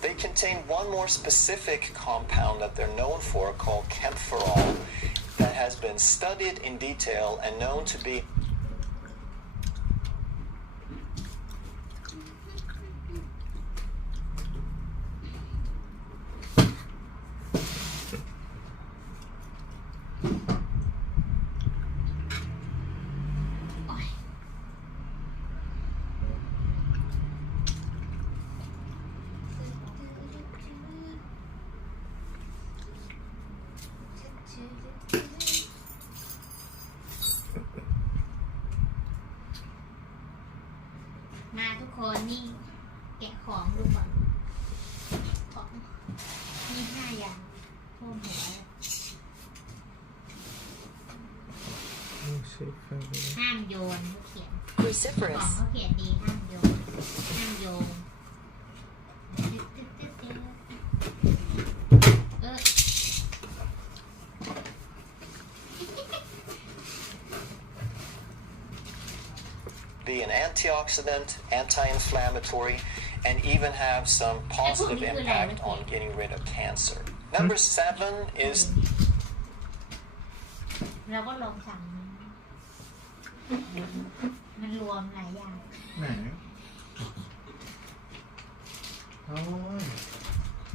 They contain one more specific compound that they're known for called camphorol that has been studied in detail and known to beมาทุกคนนี่แกะของดูก่อนของมี5 อย่างท่วมหัวห้ามโยนเขาเขียนของ Cruciferous. เขาเขียนดีห้ามโยนbe an antioxidant, anti-inflammatory, and even have some positive impact on getting rid of cancer. Number 7 is เราก็ลองสั่งมันรวมหลายอย่าง ไหนโอ้ย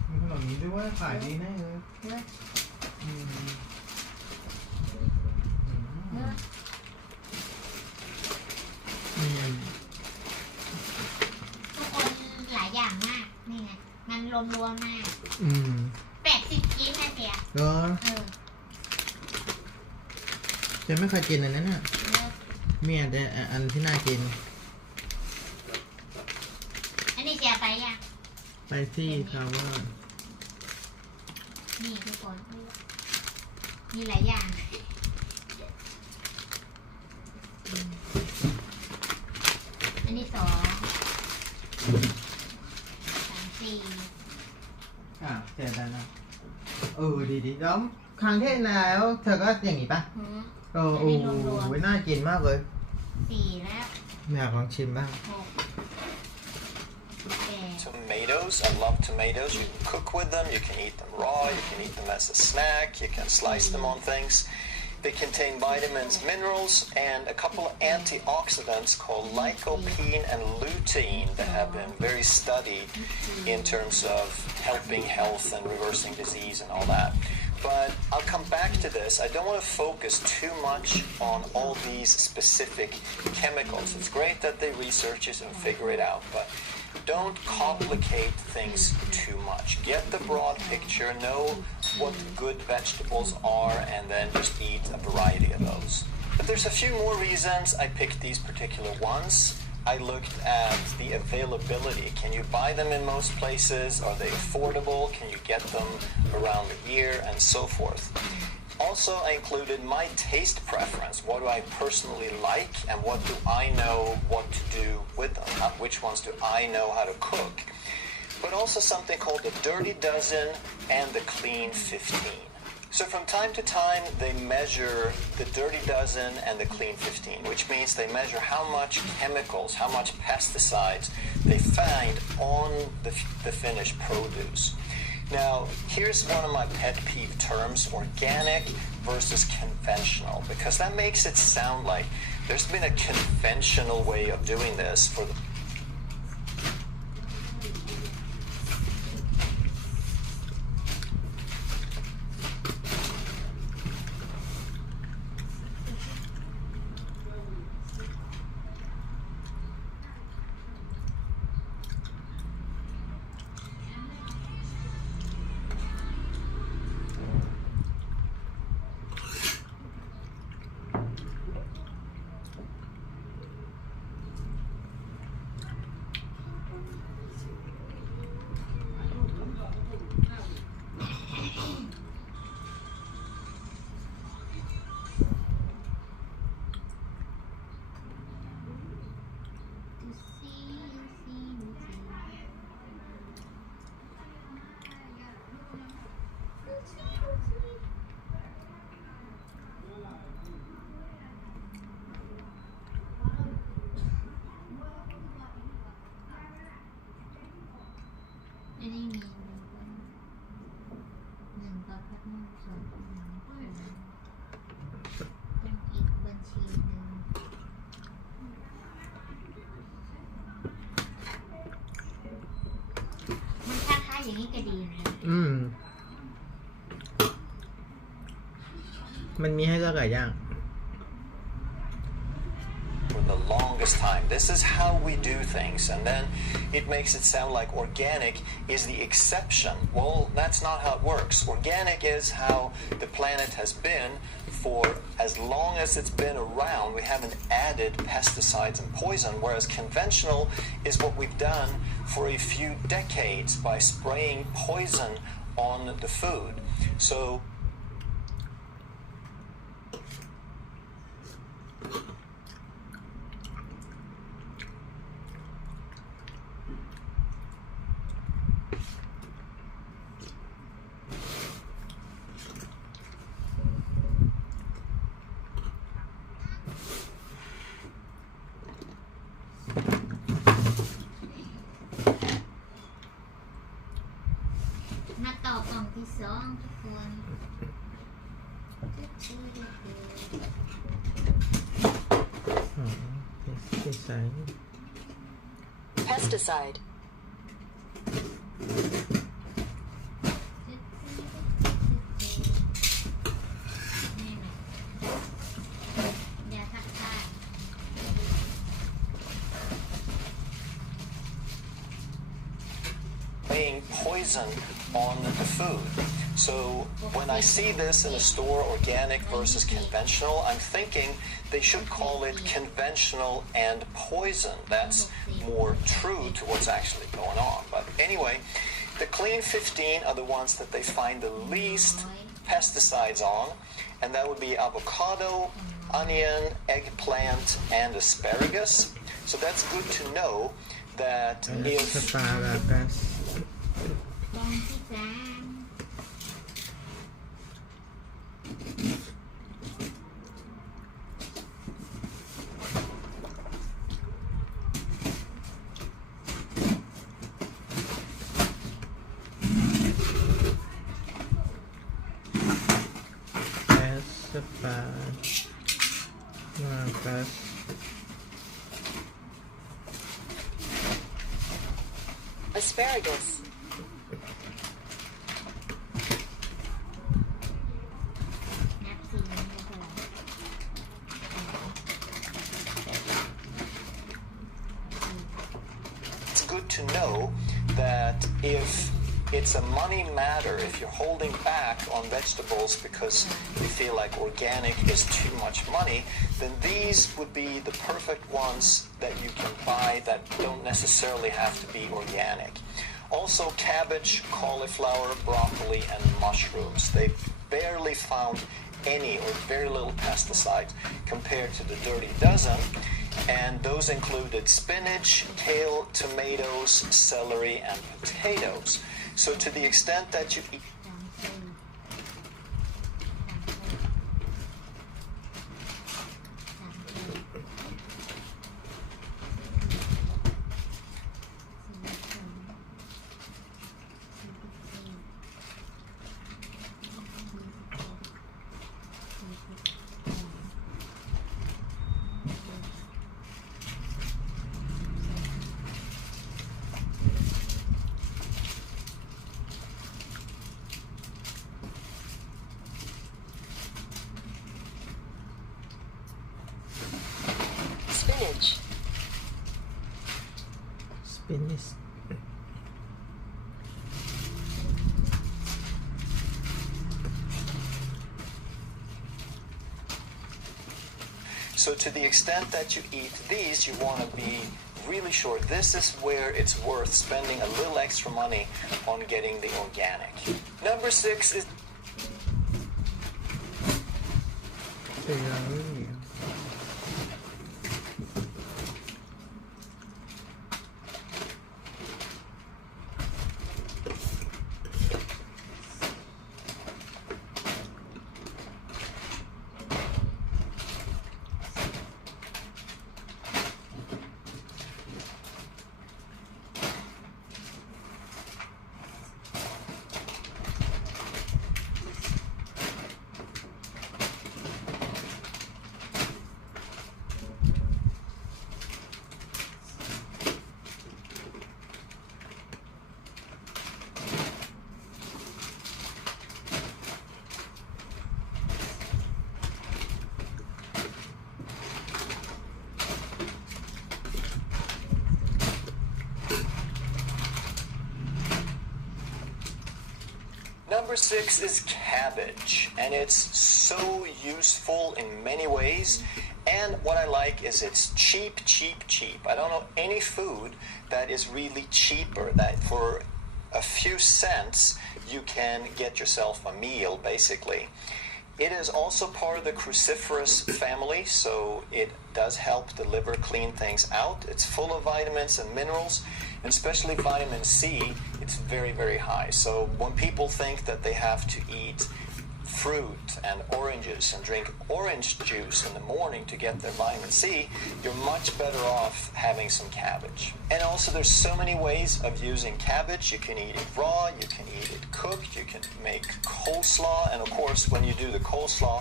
มีขนมนี้ด้วยขายดีแน่เลย เยอะ อืม เยอะ ทุกคนหลายอย่างมากนี่ไงมันรวมๆมาก80 ชิ้นนะเสีย เออจะไม่เคยกินอันนั้นน่ะเมียแต่อันที่น่ากิน อันนี้เสียไปยัง ไปที่ทาวเวอร์ นี่ทุกคนมีหลายอย่างอันนี้2 3 4 เสร็จแล้วนะดีๆแล้วครั้งที่แล้วเธอก็อย่างนี้ป่ะโอ้โหน่ากินมากเลย 4 แล้ว อยากลองชิมบ้าง 6 Tomatoes, I love tomatoes. You can cook with them, you can eat them raw, you can eat them as a snack, you can slice them on things. They contain vitamins, minerals, and a couple of antioxidants called lycopene and lutein that have been very studied in terms of helping health and reversing disease and all that. But I'll come back to this. I don't want to focus too much on all these specific chemicals. It's great that they research it and figure it out, but don't complicate things too much. Get the broad picture, know what good vegetables are, and then just eat a variety of those. But there's a few more reasons I picked these particular ones. I looked at the availability. Can you buy them in most places? Are they affordable? Can you get them around the year? And so forth. Also, I included my taste preference. What do I personally like, and what do I know what to do with them? Which ones do I know how to cook? But also something called the Dirty Dozen and the Clean 15. So from time to time, they measure the Dirty Dozen and the Clean 15, which means they measure how much chemicals, how much pesticides they find on the finished produce. Now, here's one of my pet peeve terms, organic versus conventional, because that makes it sound like there's been a conventional way of doing this for theอันนี้มีหนึ่งประพัดหนึ่งสองเป็นอีกบัญชีหนึ่งมันคล้ายๆอย่างนี้ก็ดีนะมันมีให้เลือกหลายอย่าง For the longest time. This is how we do things, and then it makes it sound like organic is the exception. Well, that's not how it works. Organic is how the planet has been for as long as it's been around. We haven't added pesticides and poison, whereas conventional is what we've done for a few decades by spraying poison on the food. Soมาต่อกล่องที่สองทุกคน Pesticide. Poison on the food. So when I see this in a store, organic versus conventional, I'm thinking they should call it conventional and poison. That's more true to what's actually going on. But anyway, the clean 15 are the ones that they find the least pesticides on, and that would be avocado, onion, eggplant, and asparagus. So that's good to know that if สปามาคัส Asparagus. นับสีนี้ก็พอ It's good to know that if it's a money matter, if you're holding back on vegetables because you feel like organic is too much money, then these would be the perfect ones that you can buy that don't necessarily have to be organic. Also, cabbage, cauliflower, broccoli, and mushrooms. They barely found any or very little pesticides compared to the dirty dozen. And those included spinach, kale, tomatoes, celery, and potatoes. So to the extent that you eat สปินิช So to the extent that you eat these, you want to be really sure this is where it's worth spending a little extra money on getting the organic. Number 6 is Number 6 is cabbage, and it's so useful in many ways. And what I like is it's cheap. I don't know any food that is really cheaper, that for a few cents you can get yourself a meal, basically. It is also part of the cruciferous family, so it does help the liver clean things out. It's full of vitamins and minerals, and especially vitamin C, it's very, very high. So when people think that they have to eat fruit and oranges and drink orange juice in the morning to get their vitamin C, you're much better off having some cabbage. And also there's so many ways of using cabbage. You can eat it raw, you can eat it cooked, you can make coleslaw, and of course when you do the coleslaw,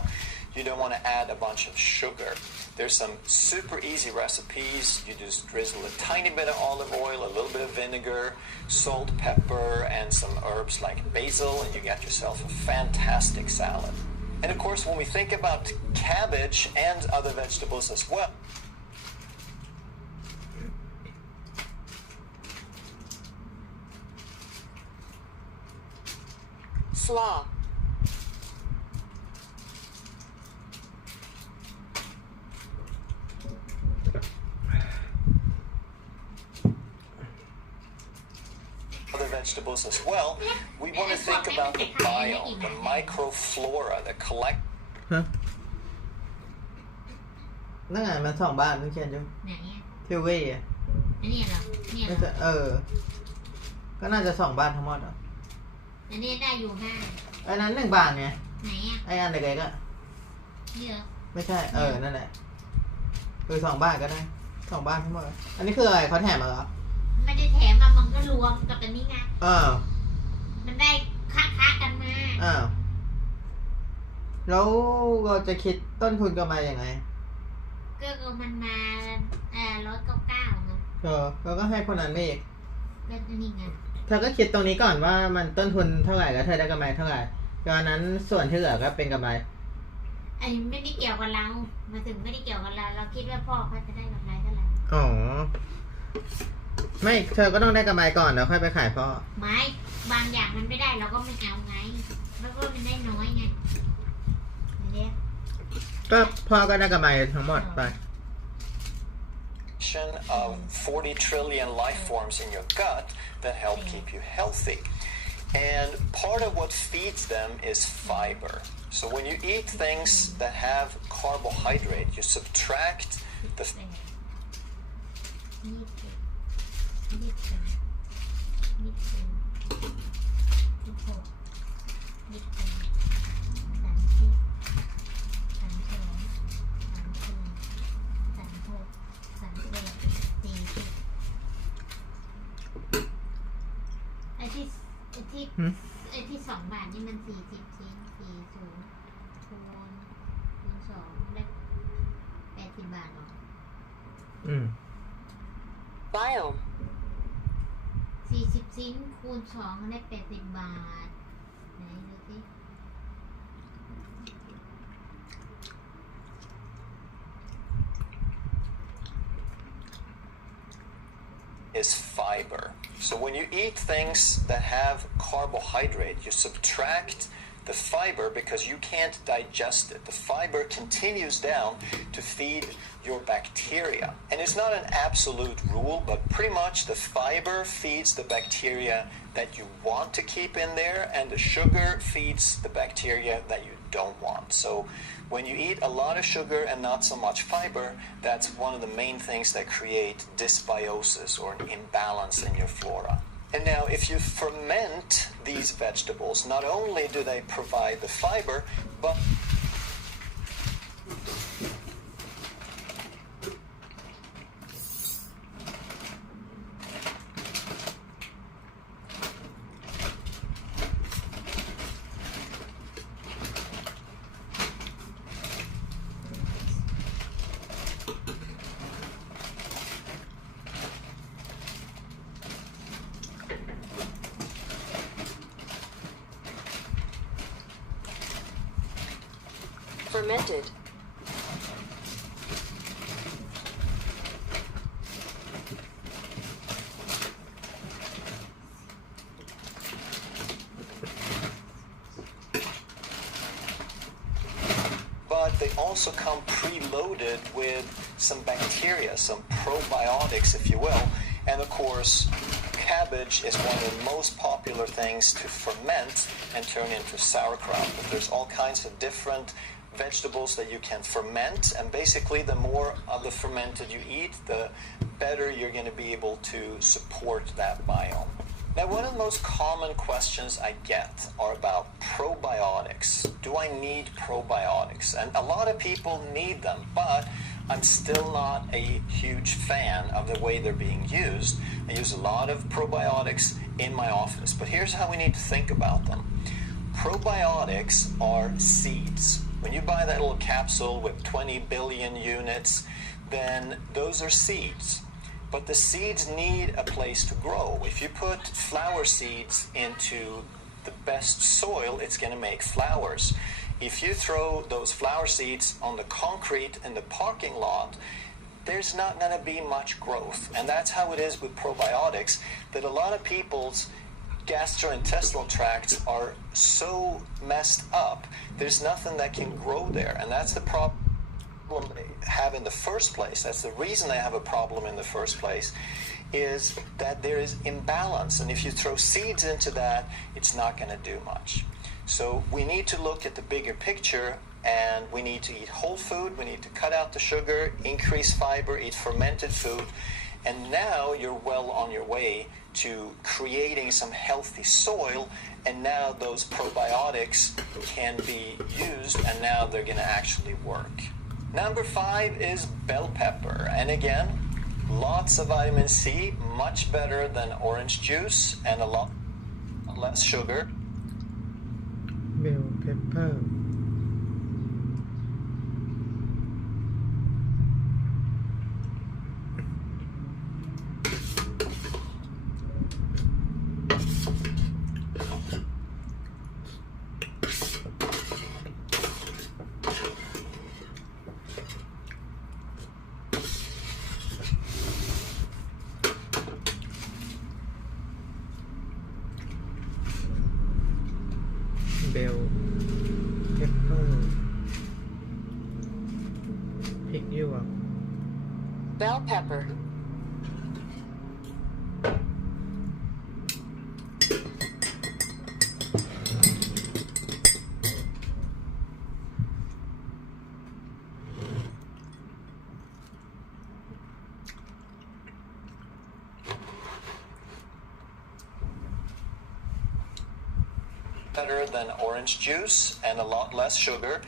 you don't want to add a bunch of sugar. There's some super easy recipes. You just drizzle a tiny bit of olive oil, a little bit of vinegar, salt, pepper, and some herbs like basil, and you get yourself a fantastic salad. And of course, when we think about cabbage and other vegetables as well, Slaw. other vegetables as well, we want to think about the biome, the microflora, the collect. ฮะนั่นไงมัน2 บ้านที่เขียนอยู่ ไหนอ่ะ เทเว่อะ อันนี้เหรอเนี่ยเหร ไม่ อ ใช่ก็น่าจะ2 บ้านทั้งหมดอ่ะ อันนี้ได้อยู่5 ไอ้นั้น1 บ้านไง ไหนอ่ะ ไอ้อันเล็กๆอ่ะ นี่เหรอ ไม่ใช่นั่นแหละ2 บ้านก็ได้2 บ้านทั้งหมดอันนี้คืออะไรเขาแถมมาเหรอ ไม่ได้แถมมามันก็รวมกับอันนี้ไง อ้าว มันได้คะกันมา อ้าว แล้วเราจะคิดต้นทุนกำไรยังไง ก็เอามันมา199ไง เราก็ให้คนนั้นไปอีก ก็นี่ไง เธอก็คิดตรงนี้ก่อนว่ามันต้นทุนเท่าไหร่แล้วเธอได้กำไรเท่าไหร่ตอนนั้นส่วนที่เหลือก็เป็นกำไร ไอ้ไม่ได้เกี่ยวกับเรามาถึงไม่ได้เกี่ยวกับเราเราคิดว่าพ่อเขาจะได้กำไรเท่าไหร่ อ๋อ ไม่เธอก็ต้องได้กำไรก่อนแล้วค่อยไปขายพ่อ ไม่บางอย่างมันไม่ได้เราก็ไม่เอาไงแล้วก็มันได้น้อยไงเนี่ย ก็พ่อก็ได้กำไรทั้งหมดไป of 40 trillion life forms in your gut that help keep you healthy. And part of what feeds them is fiber. So when you eat things that have carbohydrate, you subtract the ไอ้ที่2 บาทนี่มัน40 ชิ้น40คูณ2ได้80 บาทหรอBiome. 40 ชิ้นคูณ2ได้80 บาทไหนดูสิ is fiber. So when you eat things that have carbohydrate, you subtract the fiber because you can't digest it. The fiber continues down to feed your bacteria. And it's not an absolute rule, but pretty much the fiber feeds the bacteria that you want to keep in there, and the sugar feeds the bacteria that you don't want. So when you eat a lot of sugar and not so much fiber, that's one of the main things that create dysbiosis or an imbalance in your flora. And now if you ferment these vegetables, not only do they provide the fiber, but Fermented. But they also come preloaded with some bacteria, some probiotics, if you will. And of course, cabbage is one of the most popular things to ferment and turn into sauerkraut. But there's all kinds of different vegetables that you can ferment, and basically the more of the fermented you eat, the better you're going to be able to support that biome. Now, one of the most common questions I get are about probiotics. Do I need probiotics? And a lot of people need them, but I'm still not a huge fan of the way they're being used. I use a lot of probiotics in my office, but here's how we need to think about them. Probiotics are seeds. When you buy that little capsule with 20 billion units, then those are seeds. But the seeds need a place to grow. If you put flower seeds into the best soil, it's going to make flowers. If you throw those flower seeds on the concrete in the parking lot, there's not going to be much growth. And that's how it is with probiotics, that a lot of people's gastrointestinal tracts are so messed up, there's nothing that can grow there. And that's the problem they have in the first place. That's the reason they have a problem in the first place, is that there is imbalance. And if you throw seeds into that, it's not going to do much. So we need to look at the bigger picture, and we need to eat whole food, we need to cut out the sugar, increase fiber, eat fermented food, and now you're well on your way to creating some healthy soil, and now those probiotics can be used, and now they're going to actually work. Number 5 is bell pepper, and again, lots of vitamin C, much better than orange juice, and a lot less sugar. Bell pepper พริกหยวก Bell pepper. Better than orange juice and a lot less sugar.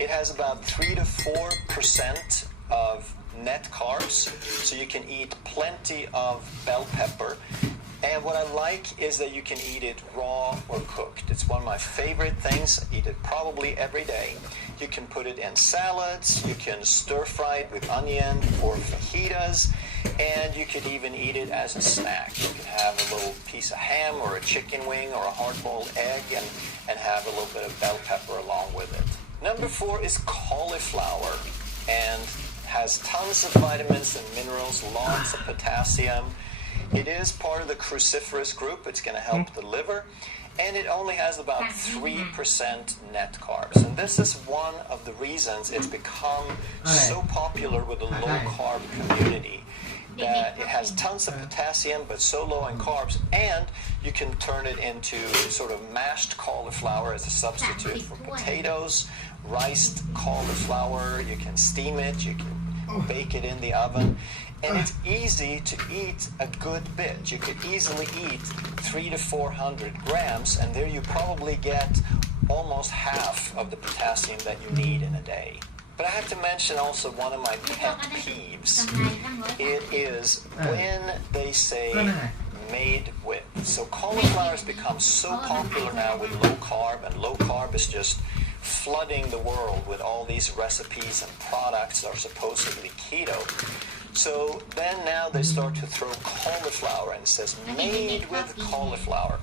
It has about 3 to 4% of net carbs, so you can eat plenty of bell pepper. And what I like is that you can eat it raw or cooked. It's one of my favorite things. I eat it probably every day. You can put it in salads, you can stir fry it with onion or fajitas, and you could even eat it as a snack. You can have a little piece of ham or a chicken wing or a hard-boiled egg and have a little bit of bell pepper along with it. Number 4 is cauliflower, and has tons of vitamins and minerals, lots of potassium. It is part of the cruciferous group. It's going to help the liver. And it only has about 3% net carbs. And this is one of the reasons it's become so popular with the low-carb community. That it has tons of potassium, but so low in carbs. And you can turn it into sort of mashed cauliflower as a substitute for potatoes, riced cauliflower. You can steam it. You can bake it in the oven. And it's easy to eat a good bit. You could easily eat 300 to 400 grams, and there you probably get almost half of the potassium that you need in a day. But I have to mention also one of my pet peeves. It is when they say made with. So cauliflower has become so popular now with low carb, and low carb is just flooding the world with all these recipes and products that are supposedly keto. So then now they start to throw cauliflower, and it says made with cauliflower.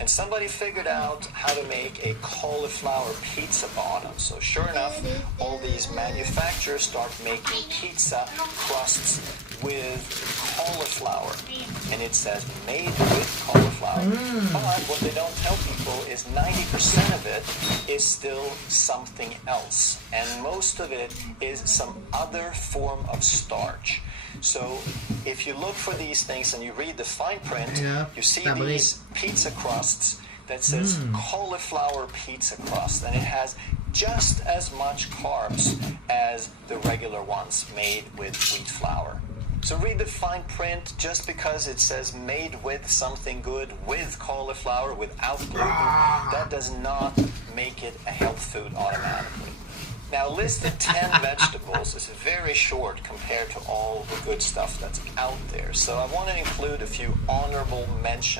And somebody figured out how to make a cauliflower pizza bottom. So sure enough, all these manufacturers start making pizza crusts with cauliflower. And it says made with cauliflower. But what they don't tell people is 90% of it is still something else. And most of it is some other form of starch. So if you look for these things and you read the fine print, you see these pizza crusts that says cauliflower pizza crust, and it has just as much carbs as the regular ones made with wheat flour. So read the fine print. Just because it says made with something good, with cauliflower, without gluten, that does not make it a health food automatically. Now, listed 10 vegetables is very short compared to all the good stuff that's out there. So I want to include a few honorable mentions.